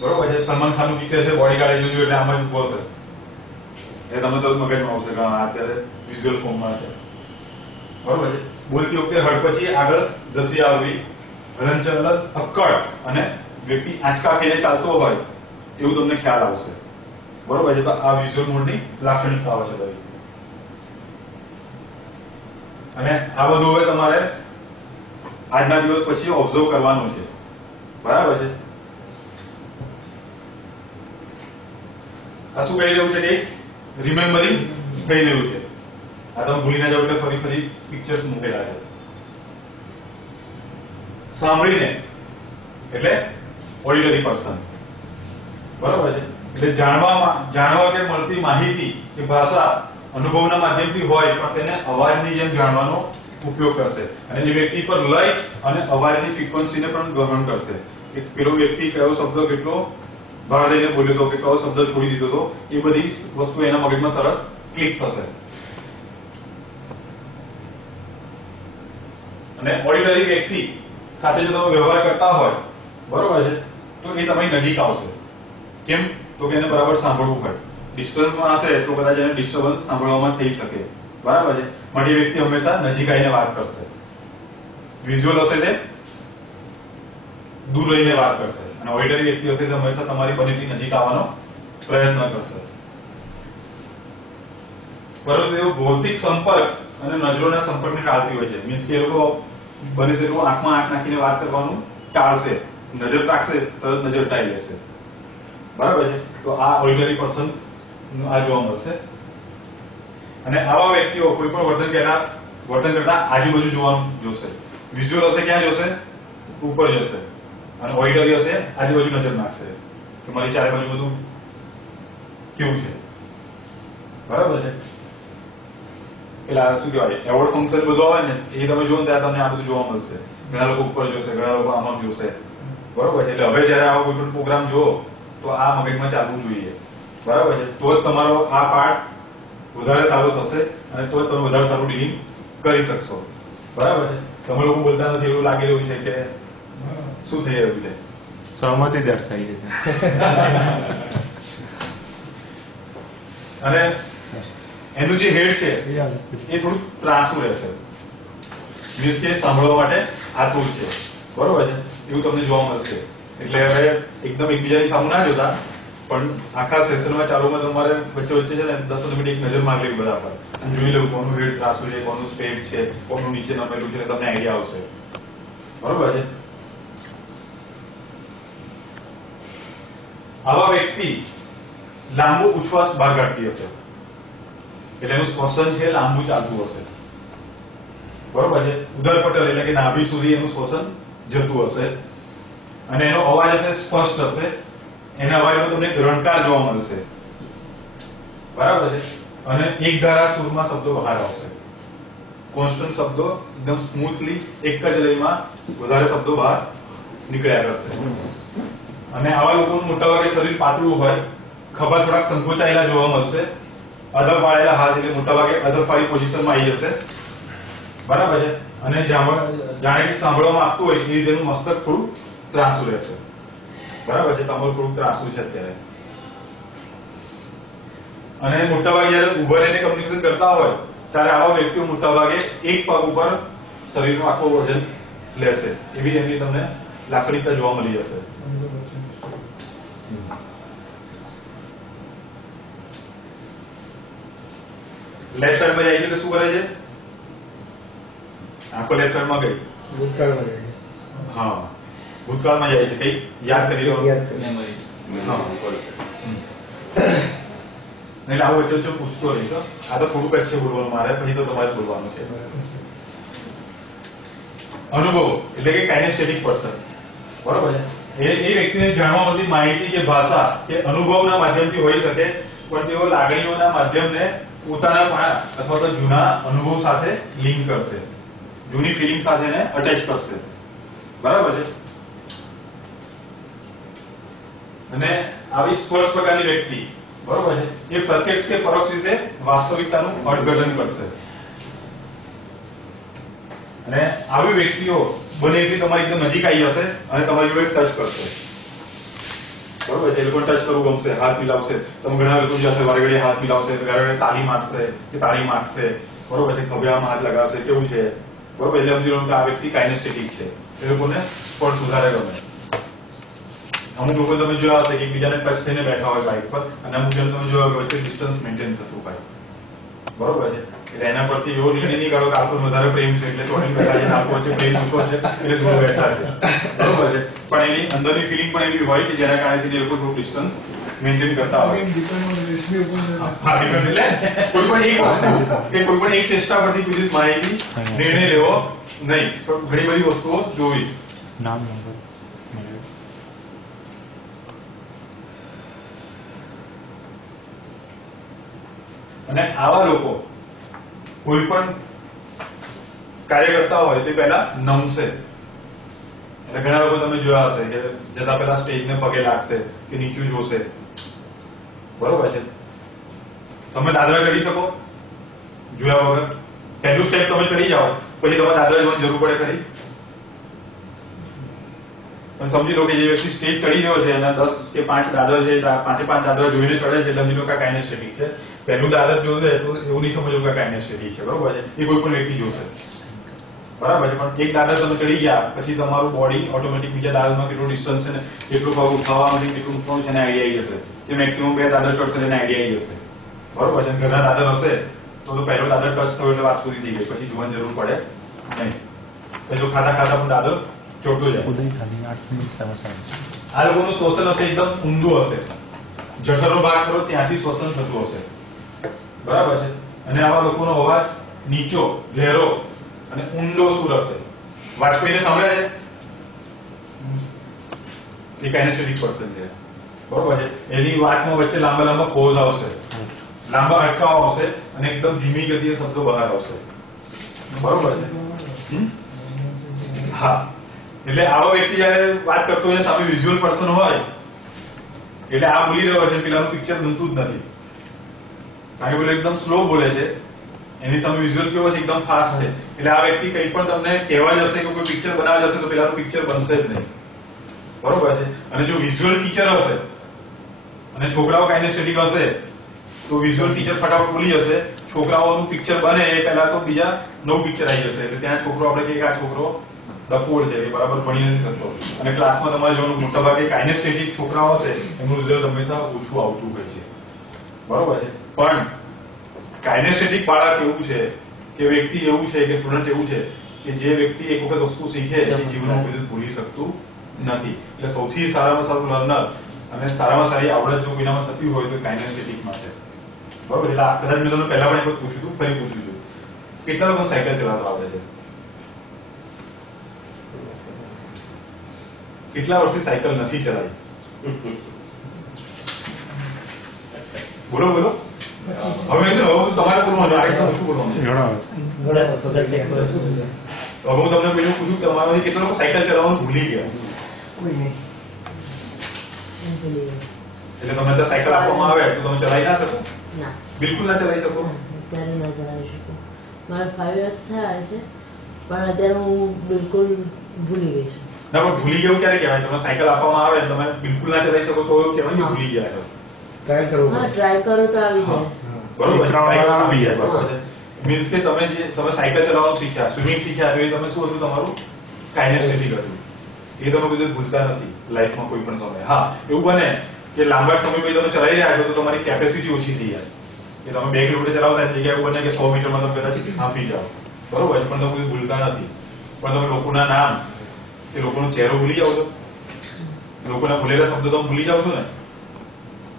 બરોબર છે. સલમાન ખાનનું પિક્ચર છે બોડીગાર્ડ જોયું એટલે આમાં જ ઉભો છે એ તમે તો મગજમાં આવશે કે અત્યારે વિઝ્યુઅલ ફોર્મમાં છે. બરોબર છે. બોલતી વખતે હડપચી આગળ ધસી આવવી, હલનચલન અક્કડ અને વ્યક્તિ આંચકા ખેલે ચાલતો હોય એવું તમને ખ્યાલ આવશે. બરોબર છે. તો આ વિઝ્યુઅલ મોડની લાક્ષણિકતાઓ છે બધી. અને આ બધું હવે તમારે આજના દિવસ પછી ઓબ્ઝર્વ કરવાનું છે. બરાબર છે. આ શું કહી રહ્યું છે કે રિમેમ્બરિંગ કહી રહ્યું છે. આ તમે ભૂલી ના જાવ એટલે ફરી પિક્ચર્સ મૂકેલા છે. સાંભળીને એટલે ઓડિટરી પર્સન. બરાબર છે. એટલે જાણવા કે મળતી માહિતી કે ભાષા અનુભવના માધ્યમથી હોય પણ તેને અવાજની જેમ જાણવાનો ઉપયોગ કરશે અને એ વ્યક્તિ પર લય અને અવાજની ફ્રીક્વન્સીને પણ ગ્રહણ કરશે કે પેલો વ્યક્તિ કયો શબ્દ કેટલો ભાર દઈને બોલ્યો હતો કે કયો શબ્દ છોડી દીધો હતો એ બધી વસ્તુ એના મગજમાં તરત ક્લિક થશે. અને ઓર્ડિનરી વ્યક્તિ સાથે જો તમે વ્યવહાર કરતા હોય બરોબર છે તો એ તમારી નજીક આવશે. કેમ? તો કે એને બરાબર સાંભળવું હોય. ડિસ્ટન્સમાં હશે તો કદાચ એને ડિસ્ટર્બન્સ સાંભળવામાં થઈ શકે. બરાબર છે. માટે એ વ્યક્તિ હંમેશા નજીક આવીને વાત કરશે. વિઝ્યુઅલ હશે તે દૂર રહીને વાત કરશે અને ઓડિટરી વ્યક્તિ હશે તે હંમેશા તમારી બનેથી નજીક આવવાનો પ્રયત્ન કરશે. પરંતુ એવો ભૌતિક સંપર્ક અને નજરોના સંપર્કને ટાળતી હોય છે. મીન્સ કે એ લોકો બને છે એટલું આંખમાં આંખ નાખીને વાત કરવાનું ટાળશે. નજર રાખશે તરત નજર ટાળી લેશે. બરાબર છે. તો આ ઓર્ડિનરી પર્સન આ જોવા મળશે. અને આવા વ્યક્તિઓ કોઈ પણ વર્તન કરતા આજુબાજુ જોવાનું જોશે. વિઝ્યુઅલ હશે ક્યાં જોશે? ઉપર જશે. અને ઓડિટરી હશે આજુબાજુ નજર નાખશે કે મારી ચારે બાજુ બધું કેવું છે. બરાબર છે. પેલા શું કહેવાય એવોર્ડ ફંક્શન બધું આવે ને એ તમે જોવો ને ત્યારે તમને આ બધું જોવા મળશે. ઘણા લોકો ઉપર જોશે, ઘણા લોકો આમાં જોશે. બરોબર છે. એટલે હવે જયારે આવો કોઈ પણ પ્રોગ્રામ જુઓ તો આ મગજમાં ચાલવું જોઈએ. બરાબર છે. તો જ તમારો આ પાર્ટ વધારે સારો થશે અને તો જ તમે વધારે સારું ડીલિંગ કરી શકશો. બરાબર છે. તમે લોકો બોલતા નથી એવું લાગી રહ્યું છે કે શું થઈ રહ્યું છે? સહમતિ દર્શાવી છે. અને એનું જે હેડ છે એ થોડું ત્રાસું રહેશે. મીન્સ કે સાંભળવા માટે આતુર છે. બરોબર છે. એવું તમને જોવા મળશે. એટલે હવે એકદમ એકબીજાની સામે ના જોતા પણ આખા સેશનમાં ચાલુમાં તમારે વચ્ચે વચ્ચે છે ને 10 મિનિટ એક નજર મારી લેવી બધા પર અને જોઈ લેવું કોનું હેડ ત્રાસું છે, કોનું સ્ટેપ છે, કોનું નીચે નમેલું છે, તમને આઈડિયા આવશે. બરોબર છે. આવા વ્યક્તિ લાંબુ ઉચ્છ્વાસ બહાર કાઢતી હશે એટલે એનું શ્વસન છે લાંબુ ચાલતું હશે. બરોબર છે. ઉદરપટલ એટલે કે નાભી સુધી એનું શ્વસન જતું હશે અને એનો અવાજ હશે સ્પષ્ટ હશે. એના અવાજમાં તમને રણકાર જોવા મળશે. બરાબર છે. અને એક ધારા સુરમાં શબ્દો બહાર આવશે. કોન્સ્ટન્ટ શબ્દો એકદમ સ્મૂથલી એક જ લયમાં વધારે શબ્દો બહાર નીકળ્યા કરશે. અને આવા લોકોનું મોટાભાગે શરીર પાતળું હોય, ખભા થોડાક સંકોચાયેલા જોવા મળશે. અધર વાળેલા હાથ એટલે મોટાભાગે અધર ફાળી પોઝિશનમાં આવી જશે. બરાબર છે. અને જાણે કે સાંભળવામાં આવતું હોય એ રીતેનું મસ્તક થોડું ત્રાસું રહેશે. બરાબર છે. તમારું થોડું ત્રાસું છે અત્યારે. અને મોટાભાગે જયારે ઉભા રહીને કમ્યુનિકેશન કરતા હોય ત્યારે આવા વ્યક્તિઓ મોટાભાગે એક પગ ઉપર શરીરનું આખું વજન લેશે. એવી એમની તમને લાક્ષણિકતા જોવા મળી જશે. લેફ્ટ સાઈડમાં જાય છે તો શું કરે છે? આખો લેફ્ટ સાઈડમાં ગઈ. ભૂતકાળમાં જાય છે. હા, ભૂતકાળમાં જાય છે. કઈ યાદ કરી લો. યાદ કરી. મેમરી. એટલે આવું વચ્ચે વચ્ચે પૂછતો રહીશ. આ તો થોડુંક જ છે બોલવાનું મારે, પછી તો તમારે બોલવાનું છે. અનુભવ એટલે કે કાઇનેસ્થેટિક પર્સન. બરોબર છે. એ વ્યક્તિને જાણવા મળતી માહિતી કે ભાષા કે અનુભવના માધ્યમથી હોઈ શકે પણ તેઓ લાગણીઓના માધ્યમને પોતાના અથવા તો જૂના અનુભવ સાથે લિંક કરશે. જૂની ફિલિંગ સાથે એને અટેચ કરશે. બરાબર છે. અને આવી સ્પર્શ પ્રકારની વ્યક્તિ બરોબર છે એ પ્રત્યક્ષ કે પરોક્ષ રીતે વાસ્તવિકતાનું અર્થઘટન કરશે. અને આવી વ્યક્તિઓ બને એટલી તમારી એકદમ નજીક આવી જશે અને તમારી જોડે ટચ કરશે. બરોબર છે. એ લોકો ટચ કરવું ગમશે, હાથ મિલાવશે. તમે ઘણા લોકો જશે વારે ઘડીએ હાથ મિલાવશે, ઘરે તાળી મારશે કે તાળી માગશે. બરોબર છે. ખભેમાં હાથ લગાવશે. કેવું છે? બરોબર. એટલે સમજી લો કે આ વ્યક્તિ કાઇનેસ્થેટિક છે. એ લોકોને સ્પર્શ વધારે ગમે. અમુક લોકો તમે જોયા હશે કે એકબીજાને ટચ થઈને બેઠા હોય બાઇક પર અને અમુક જણ તમે જોયા વચ્ચે ડિસ્ટન્સ મેન્ટેન થતું હોય. બરોબર છે. એટલે એના પરથી એવો નિર્ણય નહીં કરો કે આખો વધારે પ્રેમ છે એટલે ચોટી બેઠા છે, આખો વચ્ચે પ્રેમ ઓછો છે એટલે દૂર બેઠા છે. બરોબર છે. પણ એની અંદરની ફિલિંગ પણ એવી હોય કે જેના કારણે એ લોકો થોડું ડિસ્ટન્સ મેન્ટેન કરતા હોય. હા, એટલે કોઈ પણ એક ચેષ્ટા પરથી કોઈ માહિતી નિર્ણય લેવો નહીં. ઘણી બધી વસ્તુઓ જોવી. નામ નંબર અને આવા લોકો કોઈ પણ કાર્ય કરતા હોય તે પહેલા નમશે. એટલે ઘણા લોકો તમે જોયા હશે કે જતા પહેલા સ્ટેજને પગે લાગશે કે નીચું જોશે. બરોબર છે? તમે દાદરા ચડી શકો જોયા વગર? પહેલું સ્ટેપ તમે ચડી જાઓ પછી તમારે દાદરા જોવાની જરૂર પડે ખરી? પણ સમજી લો કે જે વ્યક્તિ સ્ટેજ ચડી રહ્યો છે એના 10 કે 5 દાદરા છે, 5 દાદરા જોઈને ચડે છે, એટલે સમજી લો કે કાઇનેસ્થેટિક છે. પહેલું દાદર જોશે તો એવું નહીં સમજવું કે કાઇનેસ્થેટિક છે. બરોબર છે? એ કોઈ પણ વ્યક્તિ જોશે. બરાબર છે? પણ એક દાદર તમે ચડી ગયા પછી તમારું બોડી ઓટોમેટિક બીજા દાદરમાં કેટલું ડિસ્ટન્સ છે ને કેટલું પગ ઉઠાવવાનું છે કેટલું ઉઠવાનું છે એને આઈડિયા આવી જશે કે મેક્સિમમ 2 દાદર ચડશે એને આઈડિયા આવી જશે. બરોબર છે? ઘરના દાદર હશે તો પહેલો દાદર ટચ થયો એટલે વાત પૂરી થઈ ગઈ, પછી જોવાની જરૂર પડે નહીં. પછી ખાતા ખાતા પણ દાદર ચોટતો જાય. આ લોકોનું શ્વસન હશે એકદમ ઊંડું હશે, જઠરનો ભાગ કરો ત્યાંથી શ્વસન થતું હશે. બરાબર છે? અને આવા લોકોનો અવાજ નીચો, ઘેરો અને ઊંડો સુર હશે. વાજપેયીને સાંભળ્યા છે? એ કાઇનેસ્થેટિક પર્સન છે. બરોબર છે? એની વાતમાં વચ્ચે લાંબા લાંબા પોઝ આવશે, લાંબા અટકાવ આવશે અને એકદમ ધીમી ગતિએ શબ્દો બહાર આવશે. બરોબર છે? હા. એટલે આવા વ્યક્તિ જયારે વાત કરતો હોય સામે વિઝ્યુઅલ પર્સન હોય એટલે આ બોલી રહ્યો છે પેલાનું પિક્ચર બનતું જ નથી, કારણ કે પેલો એકદમ સ્લો બોલે છે, એની સામે વિઝ્યુઅલ કેવો છે એકદમ ફાસ્ટ છે. એટલે આ વ્યક્તિ કંઈ પણ તમને કહેવા જશે કે કોઈ પિક્ચર બનાવવા જશે તો પેલાનું પિક્ચર બનશે જ નહીં. બરોબર છે? અને જો વિઝ્યુઅલ ટીચર હશે અને છોકરાઓ કાઇનેસ્થેટિક હશે તો વિઝ્યુઅલ ટીચર ફટાફટ બોલી જશે, છોકરાઓનું પિક્ચર બને એ પહેલા તો બીજા નવું પિક્ચર આવી જશે. એટલે ત્યાં છોકરો આપણે કહીએ કે આ છોકરો ડફોડ છે, એ બરાબર ભણી નથી કરતો. અને ક્લાસમાં તમારે જોવાનું મોટાભાગે કાઇનેસ્થેટિક છોકરાઓ હશે એમનું રિઝલ્ટ હંમેશા ઓછું આવતું હોય છે. બરોબર છે? પણ કાઇનેસ્થેટિક બાળક એવું છે કે વ્યક્તિ એવું છે કે સ્ટુડન્ટ એવું છે કે જે વ્યક્તિ એક વખત વસ્તુ શીખે એ જીવનમાં કોઈ ભૂલી શકતું નથી. એટલે સૌથી સારામાં સારું લર્નર અને સારામાં સારી આવડત જો કોઈનામાં થતી હોય તો કાઇનેસ્થેટિકમાં છે. બરોબર? એટલે કદાચ મેં તમને પહેલા પણ એક વખત પૂછ્યું હતું, ફરી પૂછ્યું છું, કેટલા લોકો સાયકલ ચલાવતા આવડે છે? કેટલા વર્ષથી સાયકલ નથી ચલાવી? બોલો બોલો. હવે તમારે બોલવાનું, શું બોલવાનું? હવે હું તમને પેલું પૂછ્યું તમારાથી કેટલા લોકો સાયકલ ચલાવવાનું ભૂલી ગયા? એટલે તમને સાયકલ આપવામાં આવે તો તમે ચલાવી ના શકો? બિલકુલ ના ચલાવી શકો? અત્યારે ના ચલાવી શકું. મારે 5 વર્ષ થયા છે પણ અત્યારે હું બિલકુલ ભૂલી ગઈ છું. ના, પણ ભૂલી ગયું ક્યારે કહેવાય? તમે સાયકલ આપવામાં આવે તમે બિલકુલ ના ચલાવી શકો તો એવું કહેવાય કે ભૂલી ગયા છો. ટ્રાય કરવું હા, ટ્રાય કરો તો આવી જાય. બરોબર, આવી જાય. બરોબર છે? મીન્સ કે તમે સાયકલ ચલાવવાનું શીખ્યા, સ્વિમિંગ શીખ્યા તો એ તમે શું હતું તમારું કાઇનેસ્થેટિક હતું. એ તમે કોઈ ભૂલતા નથી લાઈફમાં કોઈ પણ સમય. હા, એવું બને કે લાંબા સમય પછી તમે ચલાવી રહ્યા છો તો તમારી કેપેસિટી ઓછી થઈ જાય કે તમે 2 કિલોમીટર ચલાવતા જગ્યાએ એવું બને કે 100 મીટરમાં તમે કદાચ હાંફી જાઓ. બરોબર છે? પણ તમે કોઈ ભૂલતા નથી. પણ તમે લોકોના નામ કે લોકોનો ચહેરો ભૂલી જાવ છો, લોકોના ભૂલેલા શબ્દો તમે ભૂલી જાવ છો ને.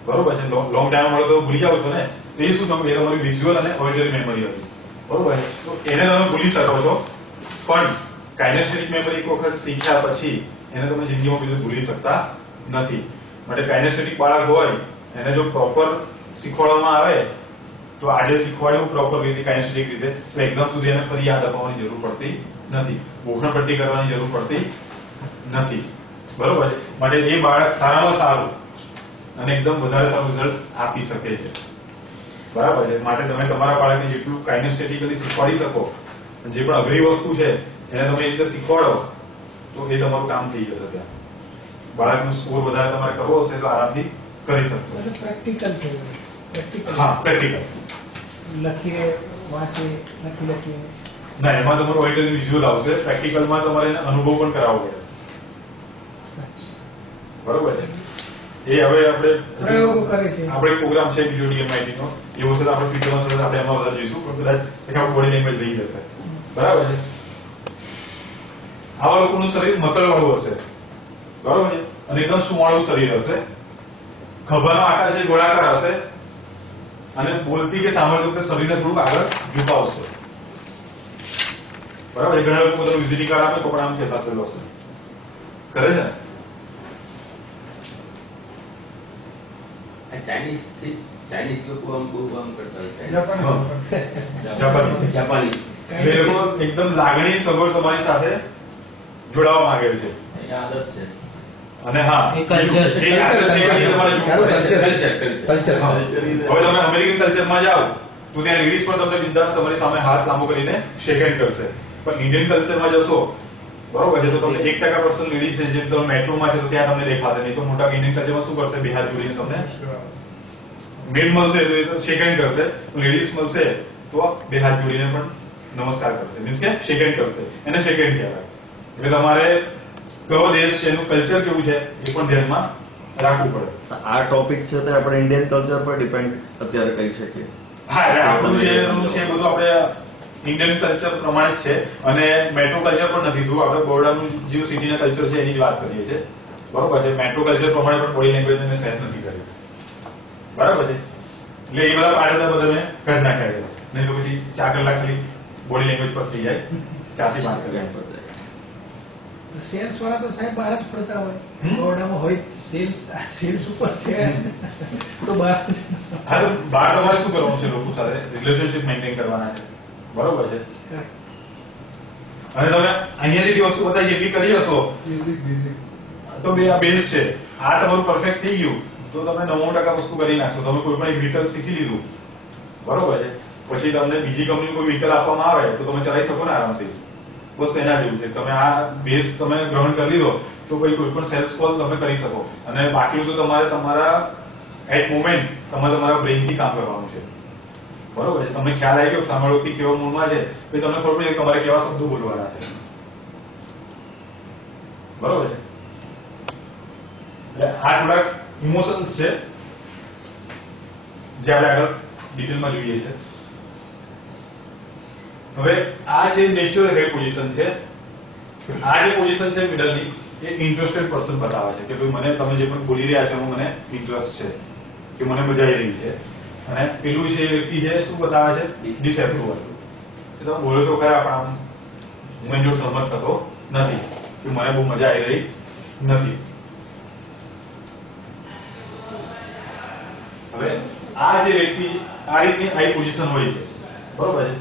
બરોબર છે? લોંગ ટાઈમ મળે તો ભૂલી જાવ છો ને. તો એ શું તમે તમારી વિઝ્યુઅલ અને ઓડિટરી મેમરી હતી. બરોબર છે? તો એને તમે ભૂલી શકો છો, પણ કાઇનેસ્થેટિક મેમરી એક વખત શીખ્યા પછી એને તમે જિંદગીમાં બીજું ભૂલી શકતા નથી. માટે કાઇનેસ્થેટિક બાળક હોય એને જો પ્રોપર શીખવાડવામાં આવે તો આજે શીખવાડ્યું પ્રોપર રીતે કાઇનેસ્થેટિક રીતે તો એક્ઝામ સુધી એને ફરી યાદ અપાવવાની જરૂર પડતી નથી, ગોખણપટ્ટી કરવાની જરૂર પડતી નથી. બરોબર છે? માટે એ બાળક સારામાં સારું અને એકદમ વધારે સારું રિઝલ્ટ આપી શકે છે. બરાબર છે? માટે તમે તમારા બાળકને જેટલું કાઇનેસ્થેટિકલી શીખવાડી શકો, જે પણ અઘરી વસ્તુ છે એને તમે એ રીતે શીખવાડો તો એ તમારું કામ થઈ જશે. ત્યાં બાળકનો સ્કોર વધારે તમારે કરવો હશે તો આરામથી કરી શકશો. પ્રેક્ટિકલ હા, પ્રેક્ટિકલ લખીને વાંચે લખીને ના, એમાં તમારું ઓડિટરી વિઝ્યુઅલ આવશે. પ્રેક્ટિકલમાં તમારે અનુભવ પણ કરાવવો પડે. બરોબર છે? એ હવે આપણે પ્રયોગો કરે છે. આપણે એક પ્રોગ્રામ છે બીજો DMIT નો, એ વખતે આપણે ફીચરમાં સાથે આપણે એમાં વધારે જોઈશું, પણ કદાચ એક બોડી લેંગ્વેજ લઈ જશે. બરાબર છે? આવા લોકોનું શરીર મસલ વાળું હશે. બરોબર છે? અને એકદમ સુવાળું શરીર હશે, ખભાનો આકાર છે ગોળાકાર હશે અને બોલતી કે સાંભળતી વખતે શરીરને થોડુંક આગળ ઝુકાવશે. બરાબર છે? ઘણા લોકો પોતાનું વિઝિટિંગ કાર્ડ આપે તો પણ આમ કહેતા હશે કરે છે. Chinese ચાઇનીઝ લોકો આમ બહુ આમ કરતા હોય. જાપાન જાપાનીઝ Kind એ લોકો એકદમ લાગણી સગવડ તમારી સાથે જોડાવા માંગે છે. એ આદત છે. અને હા એ culture. એ આદત છે કે તમારે જોવું પડે. કલ્ચર હા. હવે તમે અમેરિકન કલ્ચરમાં જાઓ તો ત્યાં લેડીઝ પણ તમને બિંદાસ તમારી સામે હાથ લાંબો કરીને શેક હેન્ડ કરશે. પણ ઇન્ડિયન કલ્ચરમાં જશો બરોબર છે તો તમને 1% લેડીઝ છે જે તમે મેટ્રોમાં છે તો ત્યાં તમને દેખાશે. નહીં તો મોટા ઇન્ડિયન કલ્ચરમાં શું કરશે, બે હાથ જોડીને તમને મેન મળશે તો એ તો શેક હેન્ડ કરશે, લેડીઝ મળશે તો બે હાથ જોડીને પણ નમસ્કાર કરશે, મીન્સ કે શેક હેન્ડ કરશે. એને શેક હેન્ડ કહેવાય. એટલે તમારે કયો દેશ છે એનું કલ્ચર કેવું છે એ પણ ધ્યાનમાં રાખવું પડે. આ ટોપિક છે તે આપણે ઇન્ડિયન કલ્ચર પર ડિપેન્ડ અત્યારે કરી શકીએ. હા એટલે આપણું જે રૂમ છે એ બધું આપણે ઇન્ડિયન કલ્ચર પ્રમાણે જ છે અને મેટ્રો કલ્ચર પણ નથી થયું. આપણે બોર્ડરનું જે સિટીના કલ્ચર છે એની જ વાત કરીએ છીએ બરોબર છે. મેટ્રો કલ્ચર પ્રમાણે પણ બોડી લેંગ્વેજ મેં સેટ નથી કરી બરાબર છે. એટલે એ બધા પાડે બધા મેં કરી નાખ્યા છે. નહીં તો પછી 4 કલાક ખાલી બોડી લેંગ્વેજ પર થઈ જાય, 4 થી 5 કલાક પર જાય. સેલ્સ વાળા તો સાહેબ બહાર જ ફરતા હોય ઓરડામાં હોય સેલ્સ ઉપર છે તો બહાર જ. હા તો બહાર તમારે શું કરવાનું છે, લોકો સાથે રિલેશનશિપ મેન્ટેન કરવાના છે બરોબર છે. અને તમે અહીંયાથી જે વસ્તુ બતાવી એટલી કરી હશો બેઝિક તો બે આ બેઝ છે. આ તમારું પરફેક્ટ થઈ ગયું તો તમે 99% વસ્તુ કરી નાખશો. તમે કોઈ પણ એક વ્હીકલ શીખી લીધું બરોબર છે, પછી તમને બીજી કંપની કોઈ વ્હીકલ આપવામાં આવે તો તમે ચલાવી શકો ને આરામથી. બસ એના જેવું છે. તમે આ બેઝ તમે ગ્રહણ કરી લીધો તો કોઈ પણ સેલ્સ કોલ તમે કરી શકો. અને બાકીનું તો તમારે તમારા એટ મોમેન્ટ તમારા બ્રેઇનથી કામ કરવાનું છે બરોબર છે. તમને ખ્યાલ આવી ગયો સામે વ્યક્તિ કેવા મૂડમાં છે પછી તમને ખબર પડી કે તમારે કેવા શબ્દો બોલવાના છે બરોબર છે. એટલે આ થોડાક ઇમોશન્સ છે જે આપણે આગળ ડિટેલમાં જોઈએ છે. હવે આ છે નેચરલ હેડ પોઝિશન છે. આ જે પોઝિશન છે મિડલની એ ઇન્ટરેસ્ટેડ પર્સન બતાવે છે કે ભાઈ મને તમે જે પણ બોલી રહ્યા છો મને ઇન્ટરેસ્ટ છે કે મને મજા આવી રહી છે. અને પેલું છે વ્યક્તિ છે શું બતાવે છે, ડિસએપ્રુવલ. તમે બોલો છો ખરા પણ આમ હું એનો સહમત થતો નથી કે મને બહુ મજા આવી રહી નથી. હવે આ જે વ્યક્તિ આ રીતની આઈ પોઝિશન હોય છે બરોબર છે.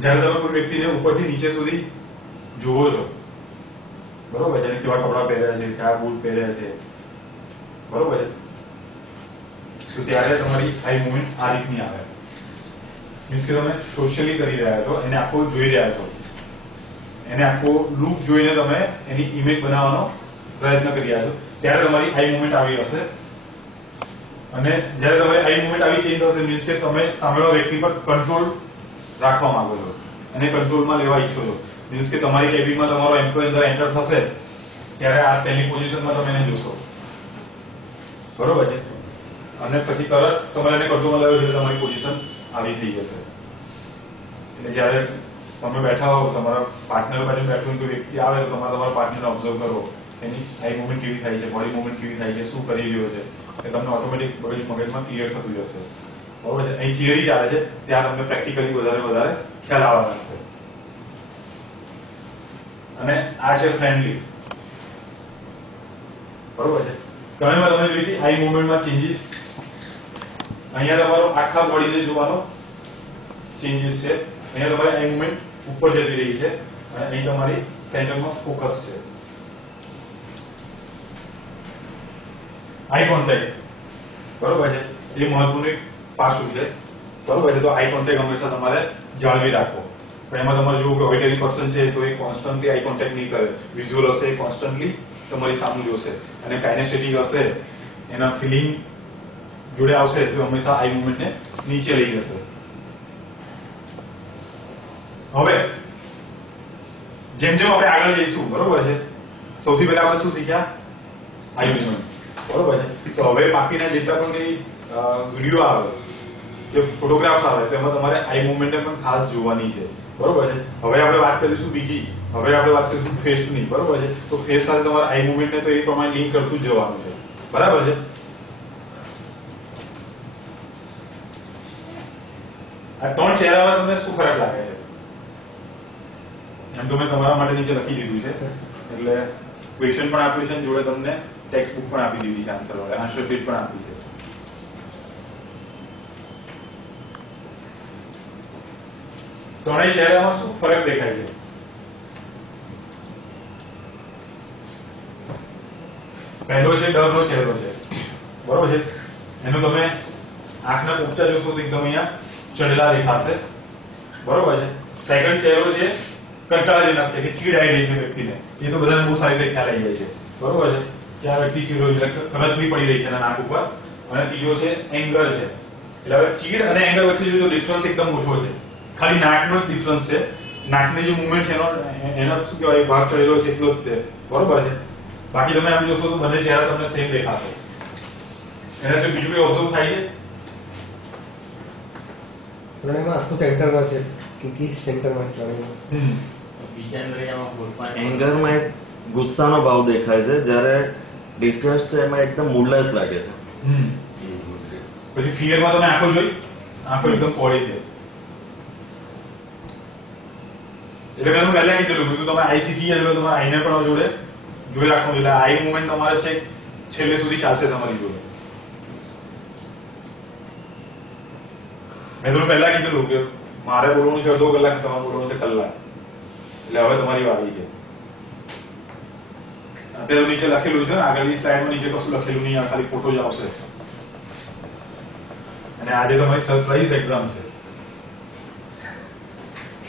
જ્યારે તમે કોઈ વ્યક્તિને ઉપરથી નીચે સુધી જુઓ છો બરોબર છે, કેવા કપડા પહેર્યા છે, કયા બૂટ પહેર્યા છે બરોબર છે, તો ત્યારે તમારી આઈ મુવમેન્ટ આ રીતની આવે. મીન્સ કે તમે સોશિયલી કરી રહ્યા છો, એને આખો જોઈ રહ્યા છો, એને આખો લુક જોઈને તમે એની ઇમેજ બનાવવાનો પ્રયત્ન કરી રહ્યા છો ત્યારે તમારી આઈ મુવમેન્ટ આવી હશે. અને જ્યારે તમારી આઈ મુવમેન્ટ આવી ચેન્જ થશે મીન્સ કે તમે સામેવાળા વ્યક્તિ પર કંટ્રોલ રાખવા માંગો છો અને કંટ્રોલમાં લેવા ઈચ્છો છો. મીન્સ કે તમારી કેબિનમાં તમારો એમ્પ્લોય અંદર એન્ટર થશે ત્યારે આ પહેલી પોઝિશનમાં તમે એને જોશો બરોબર છે. અને પછી તરત તમારે એને કંટ્રોલમાં લાવ્યો એટલે તમારી પોઝિશન આવી થઈ જશે. એટલે જ્યારે તમે બેઠા હો તમારા પાર્ટનર બાજુ બેઠું કોઈ વ્યક્તિ આવે તો તમારે તમારા પાર્ટનરને ઓબ્ઝર્વ કરો, એની આઈ મુવમેન્ટ કેવી થાય છે, બોડી મુવમેન્ટ કેવી થાય છે, શું કરી રહ્યો છે, એ તમને ઓટોમેટિક મગજમાં ક્લિયર થતું જશે બરોબર છે. અહીં થિયરી ચાલે છે ત્યાં તમને પ્રેક્ટિકલી વધારે ખ્યાલ આવવા લાગશે. અને આ છે ફ્રેન્ડલી બરોબર છે. ઘણી વાર તમે જોઈ હતી આઈ મુવમેન્ટમાં ચેન્જીસ. અહીંયા તમારો આખા બોડીને જોવાનો ચેન્જીસ છે. અહીંયા તમારી આઈ મુવમેન્ટ ઉપર જતી રહી છે અને અહીં તમારી સેન્ટરમાં ફોકસ છે. આઈ કોન્ટેક્ટ બરોબર છે, એ મહત્વનું એક પાસું છે બરોબર છે. તો આઈ કોન્ટેક્ટ હંમેશા તમારે જાળવી રાખવો. પણ એમાં તમારે જોવું કે ઓડિટરી પર્સન છે તો એ કોન્સ્ટન્ટલી આઈ કોન્ટેક્ટ નહીં કરે. વિઝ્યુઅલ હશે એ કોન્સ્ટન્ટલી તમારી સામે જોશે અને કાઇનેસ્થેટિક હશે એના ફિલિંગ જોડે આવશે તો હંમેશા આઈ મુવમેન્ટને નીચે લઈ જશે. હવે જેમ જેમ આપણે આગળ જઈશું બરોબર છે, સૌથી પહેલા આપણે શું શીખ્યા, આઈ મુવમેન્ટ બરોબર છે. તો હવે બાકીના જેટલા પણ કઈ વિડીયો આવે કે ફોટોગ્રાફ્સ આવે તેમાં તમારે આઈ મુવમેન્ટને પણ ખાસ જોવાની છે બરોબર છે. હવે આપણે વાત કરીશું બીજી, હવે આપણે વાત કરીશું ફેસની બરોબર છે. તો ફેસ સાથે તમારે આઈ મુવમેન્ટને તો એ પ્રમાણે લિંક કરતું જ જવાનું છે બરાબર છે. આ ત્રણ ચહેરામાં તમને શું ફરક લાગે છે એમ તો મેં તમારા માટે નીચે લખી દીધું છે. એટલે ક્વેશ્ચન પણ આપ્યું છે જોડે તમને ટેક્સ્ટ બુક પણ આપી દીધી છે, આન્સર વાળા આન્સર શીટ પણ આપી છે. ત્રણેય ચહેરામાં શું ફરક દેખાય છે? પહેલો છે ડરનો ચહેરો છે, બરોબર છે. એનું તમે આંખના પોપચા જોશો તો એકદમ અહીંયા ચડેલા દેખાશે, બરોબર છે. સેકન્ડ ચહેરો છે કંટાળાજનક છે, કે ચીડ આવી રહી છે વ્યક્તિને, એ તો બધાને બહુ સારી રીતે ખ્યાલ આવી જાય છે, બરોબર છે. કે આ વ્યક્તિ ચીડો કરચલી પડી રહી છે એના નાક ઉપર. અને ત્રીજો છે એંગર છે. એટલે હવે ચીડ અને એંગર વચ્ચે જો ડિફરન્સ એકદમ ઓછો છે, ખાલી નાકનો જ ડિફરન્સ છે. નાકની જે મુવમેન્ટ છે એનો શું કહેવાય ભાગ ચડેલો છે એટલો જ છે, બરોબર છે. બાકી તમે આમ જોશો તો બંને ચહેરા તમને સેમ દેખાશે. એના સિવાય બીજું કઈ ઓબ્ઝર્વ થાય છે? ત્રણેયમાં આખું સેન્ટરમાં છે કે કી સેન્ટરમાં છે ત્રણેયમાં. બીજા નળિયામાં ફૂલપાન એંગરમાં એક ગુસ્સાનો ભાવ દેખાય છે, જ્યારે ડિસ્ટ્રેસ છે એમાં એકદમ મૂડલેસ લાગે છે. પછી ફિયરમાં તમે આંખો જોઈ, આંખો એકદમ પહોળી છે. એટલે મેં તમને પહેલા કીધેલું કે તમે આઈ શીખી ગયા એટલે તમારે આઈને પણ જોડે જોઈ રાખવું. એટલે આઈ મુવમેન્ટ તમારે છે છેલ્લે સુધી ચાલશે તમારી જોડે. મેં તમને પહેલા કીધેલું કે મારે બોલવાનું છે અડધો કલાક, તમારે બોલવાનું છે કલાક. એટલે હવે તમારી વારી છે. અત્યારે નીચે લખેલું છે ને, આગળની સ્લાઇડમાં નીચે કશું લખેલું નહીં, ખાલી ફોટો જ આવશે. અને આજે તમારી સરપ્રાઈઝ એક્ઝામ છે.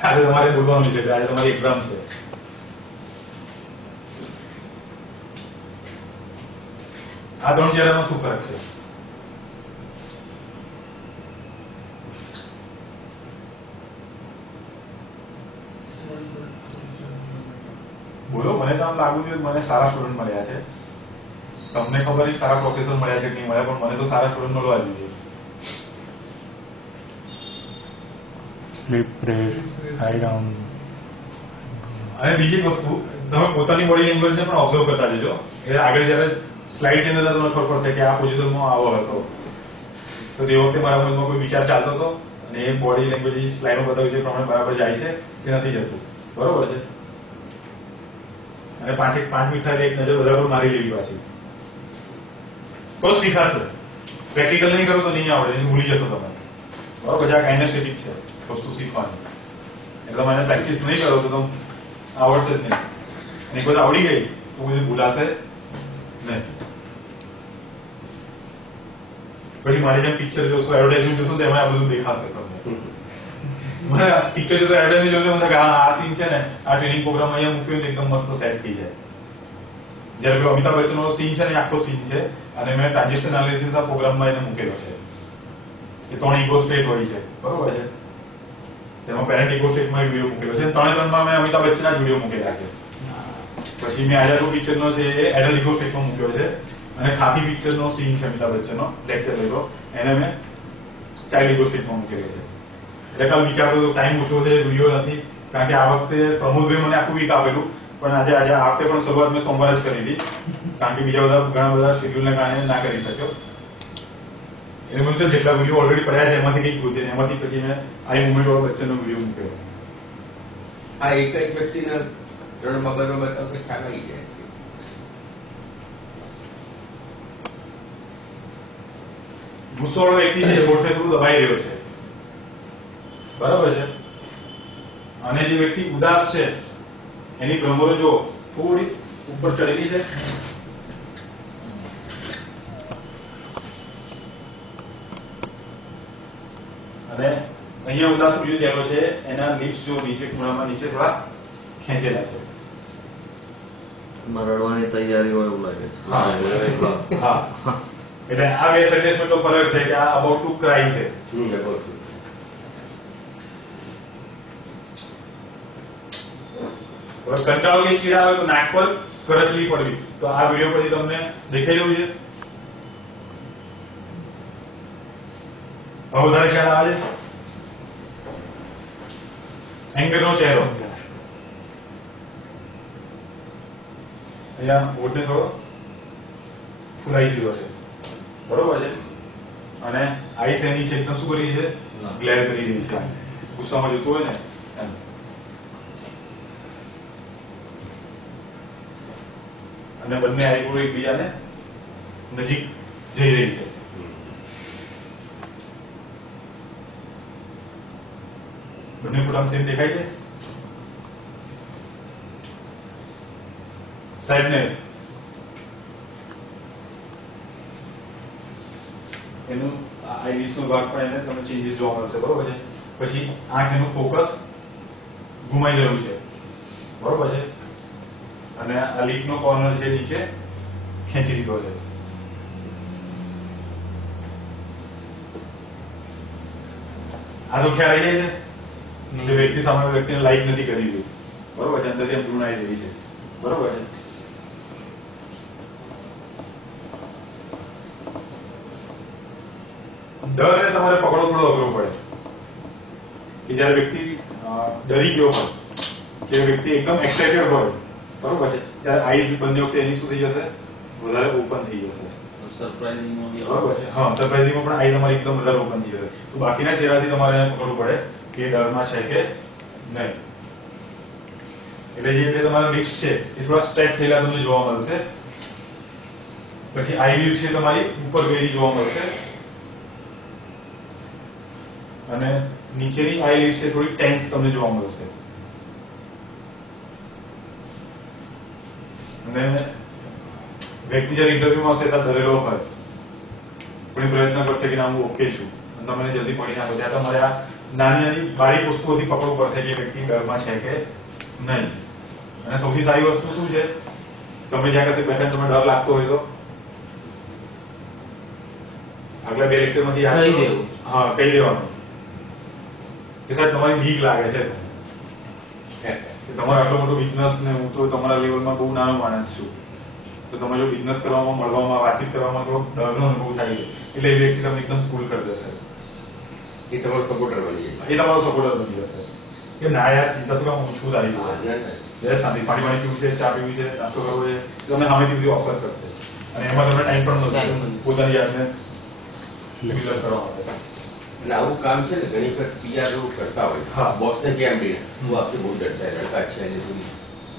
આજે તમારે બોલવાનું છે, આજે તમારી એક્ઝામ છે. આ ત્રણ ચહેરામાં શું ફરક છે? બોલો. મને તો આમ લાગુ છે મને સારા સ્ટુડન્ટ મળ્યા છે. તમને ખબર નહીં સારા પ્રોફેસર મળ્યા છે કે નહીં મળ્યા, પણ મને તો સારા સ્ટુડન્ટ મળવા જોઈએ. Sleep rate, high down. અને બીજી વસ્તુ, તમે પોતાની બોડી લેંગ્વેજને પણ ઓબ્ઝર્વ કરતા જજો. એટલે આગળ જયારે સ્લાઇડ ચેન્જ થતા તમને ખબર પડશે કે આ પોઝિશનમાં આવો હતો. તો તે વખતે મારા મનમાં કોઈ વિચાર ચાલતો હતો અને એ બોડી લેંગ્વેજ સ્લાઇડમાં બતાવ્યું છે એ પ્રમાણે બરાબર જાય છે કે નથી જતું, બરોબર છે. અને 5 મિનિટ થાય એક નજર બધા પર મારી લેવી પાછી, તો શીખાશે. પ્રેક્ટિકલ નહીં કરો તો નહીં આવડે, ભૂલી જશો તમે, બરોબર છે. આ કાઇનેસ્થેટિક છે વસ્તુ શીખવાની. એટલે તમે પ્રેક્ટિસ નહીં કરો તો તમે આવડશે જ નહીં. અને એક વખત આવડી ગઈ તો બધું ભૂલાશે નહીં. પછી મારી જેમ પિક્ચર જોશો, એડવર્ટાઇઝમેન્ટ જોશો તો એમાં આ બધું દેખાશે તમને. મને પિક્ચર જોતો એડવર્ટાઇઝમેન્ટ જોઈને મને આ સીન છે ને, આ ટ્રેનિંગ પ્રોગ્રામ અહીંયા મૂક્યો એકદમ મસ્ત સેટ થઈ જાય. જ્યારે અમિતાભ બચ્ચનનો સીન છે ને, આખો સીન છે અને મેં ટ્રાન્ઝેક્શન એનાલિસિસ ના પ્રોગ્રામમાં એને મૂકેલો છે. એ 3 ઇગો સ્ટેટ હોય છે, બરોબર છે. તેમાં પેરેન્ટ ઇગો સ્ટેટમાં વિડીયો મૂકેલો છે. 3 મેં અમિતાભ બચ્ચનના જ વિડીયો મૂકેલા છે. પછી મેં આઝાદો પિક્ચરનો છે એ એડલ્ટ ઇગો સ્ટેટમાં મૂક્યો છે. અને ખાકી પિક્ચરનો સીન છે અમિતાભ બચ્ચનનો, લેક્ચર લેલો, એને મેં ચાઇલ્ડ ઇગો સ્ટેટમાં મૂકેલો છે. એટલે કાલ વિચારતો તો ટાઈમ ઓછો છે, વિડીયો નથી, કારણ કે આ વખતે પ્રમોદભાઈ મને આખું વીક આપેલું, પણ આજે આ વખતે પણ શરૂઆત મેં સોમવારે જ કરી હતી, કારણ કે બીજા ઘણા બધા શેડ્યુલને કારણે ના કરી શક્યો. એટલે મેં જેટલા વિડીયો ઓલરેડી પડ્યા છે એમાંથી કંઈક ગોતે, એમાંથી પછી મેં આઈ મુવમેન્ટ વાળો બચ્ચનનો વિડીયો મૂક્યો. આ એક જ વ્યક્તિના 3 બાબતમાં બતાવતો ખ્યાલ આવી જાય. ગુસ્સોવાળો વ્યક્તિ છે, હોઠને થોડું દબાઈ રહ્યો છે, બરાબર છે. અને જે વ્યક્તિ ઉદાસ છે એની ભ્રમરો જો થોડી ઉપર ચડેલી છે, અને અહીંયા ઉદાસ બીજો ચહેરો છે, એના લિપ્સ જો નીચે ખૂણામાં નીચે થોડા ખેંચેલા છે. રડવાની તૈયારી હોય એવું લાગે છે. હા, એટલે આ બે સેન્ટેન્સનો ફરક છે કે આ અબાઉટ ટુ ક્રાય છે. કંટાળો કે ચીડા આવે તો નાક પર કરચલી પડવી, તો આ વિડીયો પછી તમને દેખાઈ રહ્યું છે. હવે વધારે ખ્યાલ આવે છે. એંગરનો ચહેરો, અહીંયા હોઠને થોડો ફૂલાઈ દીધો છે, બરોબર છે. અને આઈસ એની છે એકદમ શું કરી છે, ગ્લેર કરી રહી છે, ગુસ્સામાં જતું હોય ને એમ. અને બંને આઈબ્રો એકબીજાને નજીક જઈ રહી છે. બંને ફોટામાં સેમ દેખાય છે? સેડનેસ એનું આઈરિસ નો ભાગ પણ એને તમને ચેન્જીસ જોવા મળશે, બરોબર છે. પછી આંખ એનું ફોકસ ઘુમાઈ ગયું છે, બરોબર છે. અને આ લીપ નો કોર્નર છે નીચે ખેંચી લીધો છે. આ તો ખ્યાલ આવી જાય છે કે વ્યક્તિ સામે વ્યક્તિને લાઈક નથી કરી રહ્યું, બરોબર છે. અંદરથી એમ ભ્રૂણ આવી રહી છે, બરોબર છે. ડરને તમારે પકડવો થોડો અઘરો પડે કે જયારે વ્યક્તિ ડરી ગયો હોય કે વ્યક્તિ એકદમ એક્સાઇટેડ હોય, બરોબર છે, ત્યારે આઈઝ બંને વખતે એની શું થઈ જશે? વધારે ઓપન થઈ જશે. સરપ્રાઇઝિંગમાં બરોબર છે. હા, સરપ્રાઇઝિંગમાં પણ આઈ તમારી એકદમ વધારે ઓપન થઈ જશે. તો બાકીના ચહેરાથી તમારે પકડવું પડે કે ડરમાં છે કે નહીં. એટલે જે બે તમારા લિપ્સ છે એ થોડા સ્ટ્રેચ થયેલા તમને જોવા મળશે. પછી આઈ લિપ છે તમારી ઉપર ગયેલી જોવા મળશે અને નીચેની આઈ લિપ છે થોડી ટેન્સ તમને જોવા મળશે. અને વ્યક્તિ જ્યારે ઇન્ટરવ્યુમાં હશે ત્યારે ડરેલો હોય પણ પ્રયત્ન કરશે કે ના હું ઓકે છું અને તમે જલ્દી પડી નાખો, ત્યાં તમારે આ નાની નાની બારીક વસ્તુઓથી પકડવું પડશે કે વ્યક્તિ ડરમાં છે કે નહીં. અને સૌથી સારી વસ્તુ શું છે? તમે જ્યાં કશે બેઠા તમે ડર લાગતો હોય તો આગલા બે લેક્ચરમાંથી યાદ કહી કરો. દેવું. હા, કહી દેવાનું કે સાહેબ તમારી બીક લાગે છે, તમારો આટલો મોટો બિઝનેસ ને હું તો તમારા લેવલમાં બહુ નાનો માણસ છું, તો તમે જો બિઝનેસ કરવામાં, મળવામાં, વાતચીત કરવામાં થોડો ડરનો અનુભવ થાય છે એટલે એ વ્યક્તિ તમને એકદમ કુલ કરી દેશે. એ તમારો સપોર્ટર બની જાય. એ તમારો સપોર્ટર બની જશે કે ના યાર ચિંતા શું કામ, હું છું તારી જોડે, શાંતિ પાણી પીવું છે, ચા પીવી છે, નાસ્તો કરવો છે, તમને સામેથી બધી ઓફર કરશે અને એમાં તમને ટાઈમ પણ નથી પોતાની જાતને રિઝલ્ટ કરવા માટે. અને આવું કામ છે ને ઘણી વખત બીજા લોકો કરતા હોય. હા. બોસને કેમ દે હું આપને બહુ ડરતા है, लड़का अच्छा है लेकिन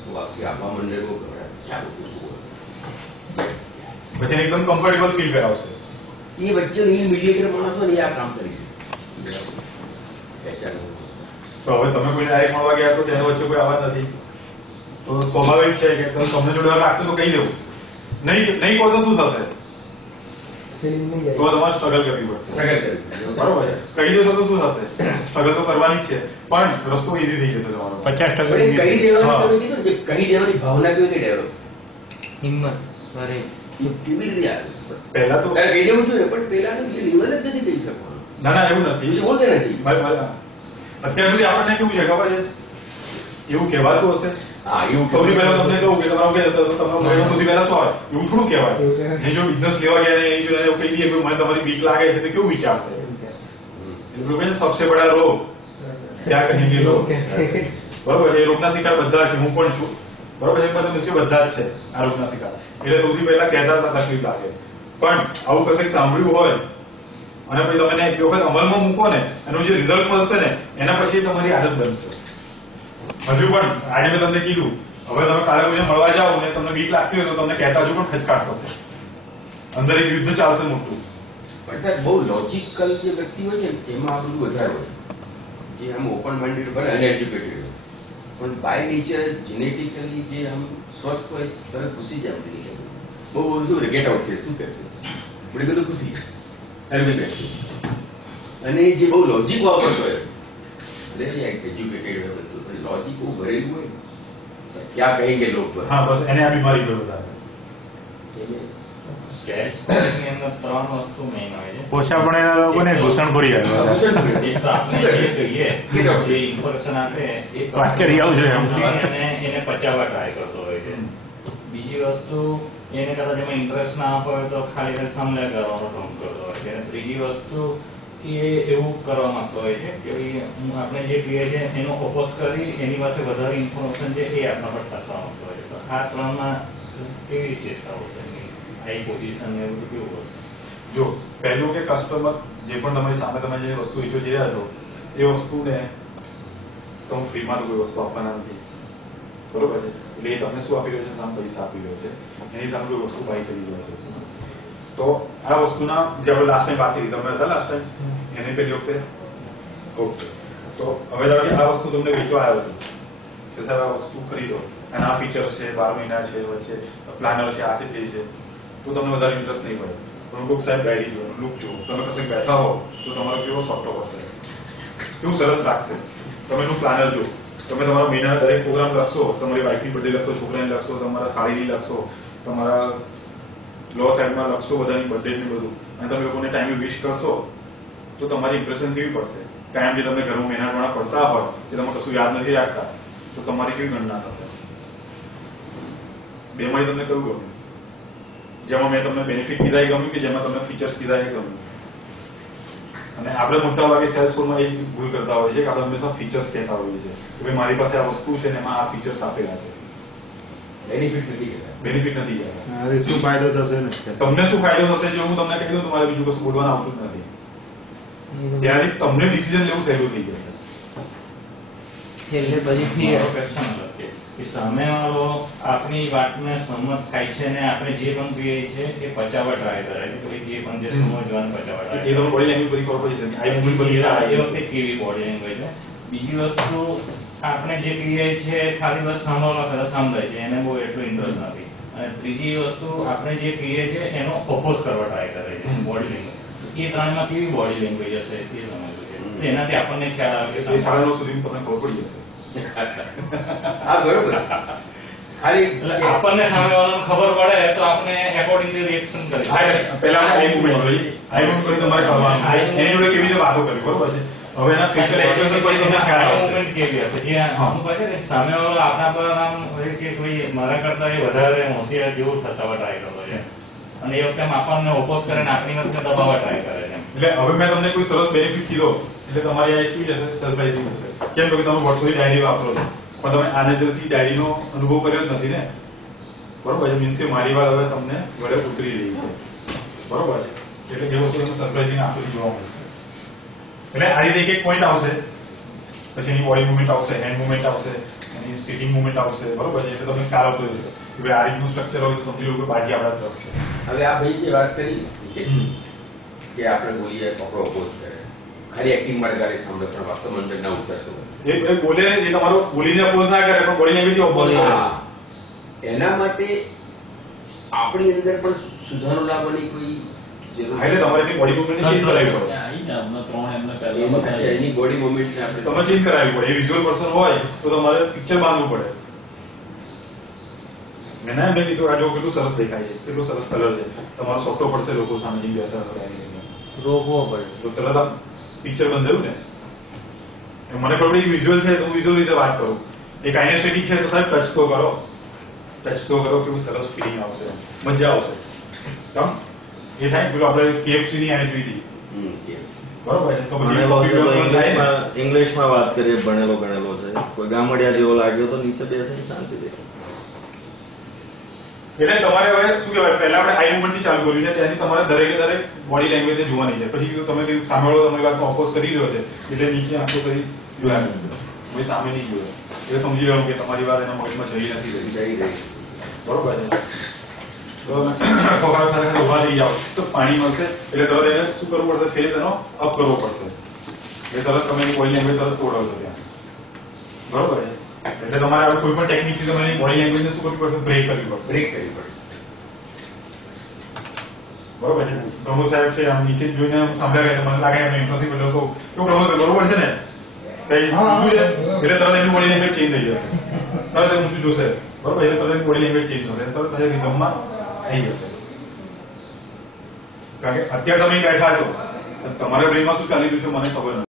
वो आपके आपा मंडल को क्या પછી એને એકદમ કમ્ફર્ટેબલ ફીલ કરાવશે. ये बच्चे नहीं मीडिएटर मानस हो नहीं आ काम करी ऐसा नहीं. તો હવે તમે કોઈ ડાયરેક્ટ મળવા ગયા તો તેનો વચ્ચે કોઈ આવાજ નથી તો સ્વાભાવિક છે કે તમને જો ડર લાગતો તો કહી દેવું. નહીં કહો તો શું થશે? ફિલિંગ નહીં તો તમારે સ્ટ્રગલ કરવી પડશે, स्ट्रगल करी. બરોબર છે. કહી દેશો તો શું થશે? સ્ટ્રગલ તો કરવાની જ છે પણ રસ્તો ઈઝી થઈ જશે તમારો. 50% પણ એ કહી દેવાનું તમે કીધું ને, જે કહી દેવાની ભાવના કેવી રીતે ડેવલપ હિંમત અરે કેવી રીતે આવે? પહેલા તો તારે કહી દેવું જોઈએ પણ પેલાનું એ લેવલ જ નથી કહી શકવાનું. ના ના એવું નથી. બીજું બોલતે નથી. અત્યાર સુધી આપણને કેવું છે ખબર છે? એવું કહેવાતું હશે. હા, એવું સૌથી પહેલા તમને કહું કે તમારું કે તમારું સૌથી પહેલા શું આવે? એવું થોડું કહેવાય. એવું કહેવાય. નહીં જો બિઝનેસ લેવા ગયા ને એ જો એને એવું કહી દઈએ કે મને તમારી બીક લાગે છે તો કેવું વિચારશે? એટલે કે સબસે બડા રોગ ક્યાં કહેંગે લોગ. બરોબર છે. એ રોગના શિકાર બધા છે, હું પણ છું, બરોબર છે. બધા જ છે આ રોગના શિકાર. એટલે સૌથી પહેલા કહેતા હતા તકલીફ લાગે પણ આવું કશું સાંભળ્યું હોય અને પછી તમે એક વખત અમલમાં મૂકો ને એનું જે રિઝલ્ટ મળશે ને એના પછી તમારી આદત બનશે. હજુ પણ આજે મેં તમને કીધું, હવે તમે કાલે કોઈને મળવા જાઓ ને તમને બીક લાગતી હોય તો તમને કહેતા હજુ પણ ખચકાટ થશે, અંદર એક યુદ્ધ ચાલશે મોટું. પણ સાહેબ બહુ લોજિકલ જે વ્યક્તિ હોય છે ને તેમાં આ બધું વધારે હોય, જે આમ ઓપન માઇન્ડેડ ભલે અનએજ્યુકેટેડ હોય પણ બાય નેચર જેનેટિકલી જે આમ સ્વસ્થ હોય તરત ખુશી જ આવતી હોય. બહુ બધું ગેટ આઉટ છે શું કહેશે બધી બધું ખુશી હરવી બેઠી અને જે બહુ લોજિક વાપરતો હોય એજ્યુકેટેડ હોય બધું પણ લોજિક બહુ ભરેલું હોય તો ક્યાં કહેંગે લોક. હા, બસ એને આ બીમારી પર વધારે ઓછાપણેના લોકોને ઘૂસણખોરી આવે. વાક્ય રિયાવું જોઈએ એમ. એને પચાવવા ટ્રાય કરતો હોય છે. બીજી વસ્તુ એને કદાચ એમાં ઇન્ટરેસ્ટ ના હોય તો ખાલી સામે કરવાનો ઢોંગ કરતો હોય છે. અને ત્રીજી વસ્તુ એ એવું કરવા માંગતો હોય છે કે આપણે જે કહીએ છીએ એનો ઓપોઝ કરી એની પાસે વધારે ઇન્ફોર્મેશન છે એ આપણા પર ઠસવા માંગતો હોય છે. તો આ ત્રણમાં કેવી રીતે થવું છે? આઈ પોઝિશન ને બધું કેવું હશે? જો પહેલું કે કસ્ટમર જે પણ તમારી સામે તમે જે વસ્તુ ઈચ્છો રહ્યા છો એ વસ્તુને તો ફ્રીમાં તો કોઈ વસ્તુ આપવાના નથી, બરોબર છે. એટલે એ તમને શું આપી રહ્યો છે? સામે પૈસા આપી રહ્યો છે, એની સામે કોઈ વસ્તુ બાય કરી રહ્યો છે. તો આ વસ્તુના જે આપણે લાસ્ટ ટાઈમ વાત કરી તમે હતા લાસ્ટ ટાઈમ એને પેલી વખતે ઓકે. તો તો હવે ધારો કે આ વસ્તુ તમને વેચવા આવ્યો છું કે સાહેબ આ વસ્તુ ખરીદો અને આ ફીચર્સ છે 12 મહિના છે વચ્ચે પ્લાનર છે આ છે તે છે તો તમને વધારે ઇન્ટરેસ્ટ નહીં પડે પણ કોઈક સાહેબ ડાયરી જુઓ લુક જુઓ તમે કશે બેઠા હો તો તમારો કેવો સોફ્ટો પડશે કેવું સરસ લાગશે તમે એનું પ્લાનર જુઓ તમે તમારા મહિનાના દરેક પ્રોગ્રામ લખશો તમારી વાઈફની બર્થડે લખશો છોકરાને લખશો તમારા સાડીની લખશો તમારા લો સાઈડમાં લખશો બધાની બર્થડે ને બધું અને તમે લોકોને ટાઈમે વિશ કરશો તો તમારી ઇમ્પ્રેશન કેવી પડશે કાયમ જે તમે ઘરમાં મહિના ઘણા પડતા હોય કે તમે કશું યાદ નથી રાખતા તો તમારી કેવી ગણના થશે બેમાં તમને કયું ગમ્યું જેમાં મેં તમને બેનિફિટ કીધા એ ગમ્યું કે જેમાં તમને ફીચર્સ કીધા એ ગમ્યું અને આપણે મોટા ભાગે સેલ્સફોર્સમાં એ ભૂલ કરતા હોઈએ છીએ કે આપણે હંમેશા ફીચર્સ કહેતા હોઈએ છીએ કે ભાઈ મારી પાસે આ વસ્તુ છે ને એમાં આ ફીચર્સ આપેલા છે બેનિફિટ નથી કહેતા શું ફાયદો થશે ને તમને શું ફાયદો થશે જો હું તમને કહી દઉં તમારે બીજું કશું બોલવાનું આવતું જ નથી ત્યાંથી તમને ડિસિઝન લેવું સહેલું થઈ જશે છેલ્લે બધી મારો question હતો કે સામેવાળો આપણી વાતને સંમત થાય છે ને આપણે જે પણ કહીએ છીએ એ પચાવવા ટ્રાય કરે છે કે જે પણ જે સમજવાનું પચાવવા ટ્રાય એ તો બોડી લેંગ્વેજ બધી ખબર પડી છે આઈ મૂવમેન્ટ બધી એ વખતે કેવી બોડી લેંગ્વેજ છે બીજી વસ્તુ આપણે જે કહીએ છીએ ખાલી બસ સાંભળવા કરતા સાંભળે છે એને બહુ એટલો ઇન્ટરેસ્ટ નથી અને ત્રીજી વસ્તુ આપણે જે કહીએ છીએ એનો ઓપોઝ કરવા ટ્રાય કરે છે બોડી લેંગ્વેજ એ ત્રણમાં કેવી બોડી લેંગ્વેજ હશે એ સમજવું છે એનાથી આપણને ખ્યાલ આવે કે એ 9:30 સુધી તમને ખબર પડી જશે હા બરોબર ખાલી આપણને સામેવાળાને ખબર પડે તો આપણે એકોર્ડિંગલી રિએક્શન કરીએ પહેલા આઈ મૂવમેન્ટ હોય આઈ મૂવમેન્ટ કરી તમારે કરવાનું એની જોડે કેવી રીતે વાતો કરવી બરોબર છે હવે એના ફેશિયલ એક્સપ્રેશન પર તમને ખ્યાલ આવશે મૂવમેન્ટ કેવી હશે જે અમુક છે ને સામેવાળો આપણા પર આમ હોય કે કોઈ મારા કરતા એ વધારે હોશિયાર જેવું થતા ટ્રાય કરતો છે અને એ વખતે આપણને ઓપોઝ કરીને આપણી વખતે દબાવવા ટ્રાય કરે છે એટલે હવે મેં તમને કોઈ સરસ બેનિફિટ કીધો એટલે તમારી આ સ્પીડ હશે સરપ્રાઇઝિંગ હશે કેમ કે તમે વર્ષોથી ડાયરી વાપરો છો પણ તમે આ નજરથી ડાયરીનો અનુભવ કર્યો જ નથી ને બરોબર છે મીન્સ કે મારી વાત હવે તમને વડે ઉતરી રહી છે બરોબર છે એટલે એ વસ્તુ તમને સરપ્રાઇઝિંગ આખું જોવા મળશે એટલે આ રીતે એક પોઈન્ટ આવશે પછી એની બોડી મુવમેન્ટ આવશે હેન્ડ મુવમેન્ટ આવશે એની સિટિંગ મુવમેન્ટ આવશે બરોબર છે એટલે તમને ખ્યાલ આવતો જશે કે ભાઈ આ રીતનું સ્ટ્રક્ચર હોય તો સમજી લો કે બાજી આપણા તરફ છે હવે આ ભાઈ જે વાત કરી કે આપણે બોલીએ પકડો ઓપોઝ કરે ખાલી એક્ટિંગ માટે ગાડી સાંભળે પણ વાસ્તવમાં અંદર ના ઉતરશે એ બોલે એ તમારો બોલીને ઓપોઝ ના કરે પણ બોડી લેંગ્વેજ ઓપોઝ કરે એના માટે આપણી અંદર પણ સુધારો લાવવાની કોઈ જરૂર એટલે તમારે એની બોડી મૂવમેન્ટ ચેન્જ કરાવવી પડે એની બોડી મુવમેન્ટ આપણે તમે ચેન્જ કરાવવી પડે એ વિઝ્યુઅલ પર્સન હોય તો તમારે પિક્ચર બાંધવું પડે મેં ના એમને કીધું આ જો કેટલું સરસ દેખાય છે કેટલું સરસ કલર છે તમારો સોફ્ટો પડશે લોકો સામે જઈને બેસા રોકવો પડે તો તરત આમ પિક્ચર બંધાયું ને મને ખબર પડી વિઝ્યુઅલ છે તો હું વિઝ્યુઅલ રીતે વાત કરું એ કાઇનેસ્થેટિક છે તો સાહેબ ટચ તો કરો કેવું સરસ ફીલિંગ આવશે મજા આવશે કેમ એ થાય પેલું આપણે KFC ની આને જોઈ હતી બરોબર છે તો પછી ઇંગ્લિશમાં વાત કરીએ ભણેલો ગણેલો છે કોઈ ગામડિયા જેવો લાગ્યો તો નીચે બેસીને શાંતિથી એટલે તમારે હવે શું કહેવાય પહેલા આપણે આઈ મૂવમેન્ટ થી ચાલુ કર્યું છે ત્યાંથી તમારે દરેકે દરેક બોડી લેંગ્વેજ જોવાની છે પછી કીધું તમે કીધું સામેવાળો તમારી વાતનો ઓપોઝ કરી રહ્યો છે એટલે નીચે આંખો કરી જોયા કોઈ સામે નહીં જોયો એટલે સમજી લેવાનું કે તમારી વાત એના મગજમાં જઈ નથી રહી બરોબર છે તો ખોખરા સાથે ઉભા થઈ જાઓ તો પાણી મળશે એટલે તરત એને શું કરવું પડશે ફેસ એનો અપ કરવો પડશે એટલે તરત તમે એની બોડી લેંગ્વેજ તરત તોડો છો ત્યાં બરોબર છે એટલે તમારે કોઈ પણ ટેકનિકથી તમે બોડી લેંગ્વેજને શું કરવી પડશે બ્રેક કરવી પડે બરોબર છે પ્રમોદ સાહેબ છે આમ નીચે જોઈને સાંભળ્યા મને લાગે એમને ઇન્ટરેસ્ટિંગ પેલો તો કેવું પ્રમોદ બરોબર છે ને કઈ શું છે એટલે તરત એની બોડી લેંગ્વેજ ચેન્જ થઈ જશે તરત એ ઊંચું જોશે બરોબર એટલે તરત એની બોડી લેંગ્વેજ ચેન્જ થશે તરત પછી રિધમમાં થઈ જશે કારણ કે અત્યારે તમે બેઠા છો તમારા બ્રેનમાં શું ચાલી રહ્યું છે મને ખબર નથી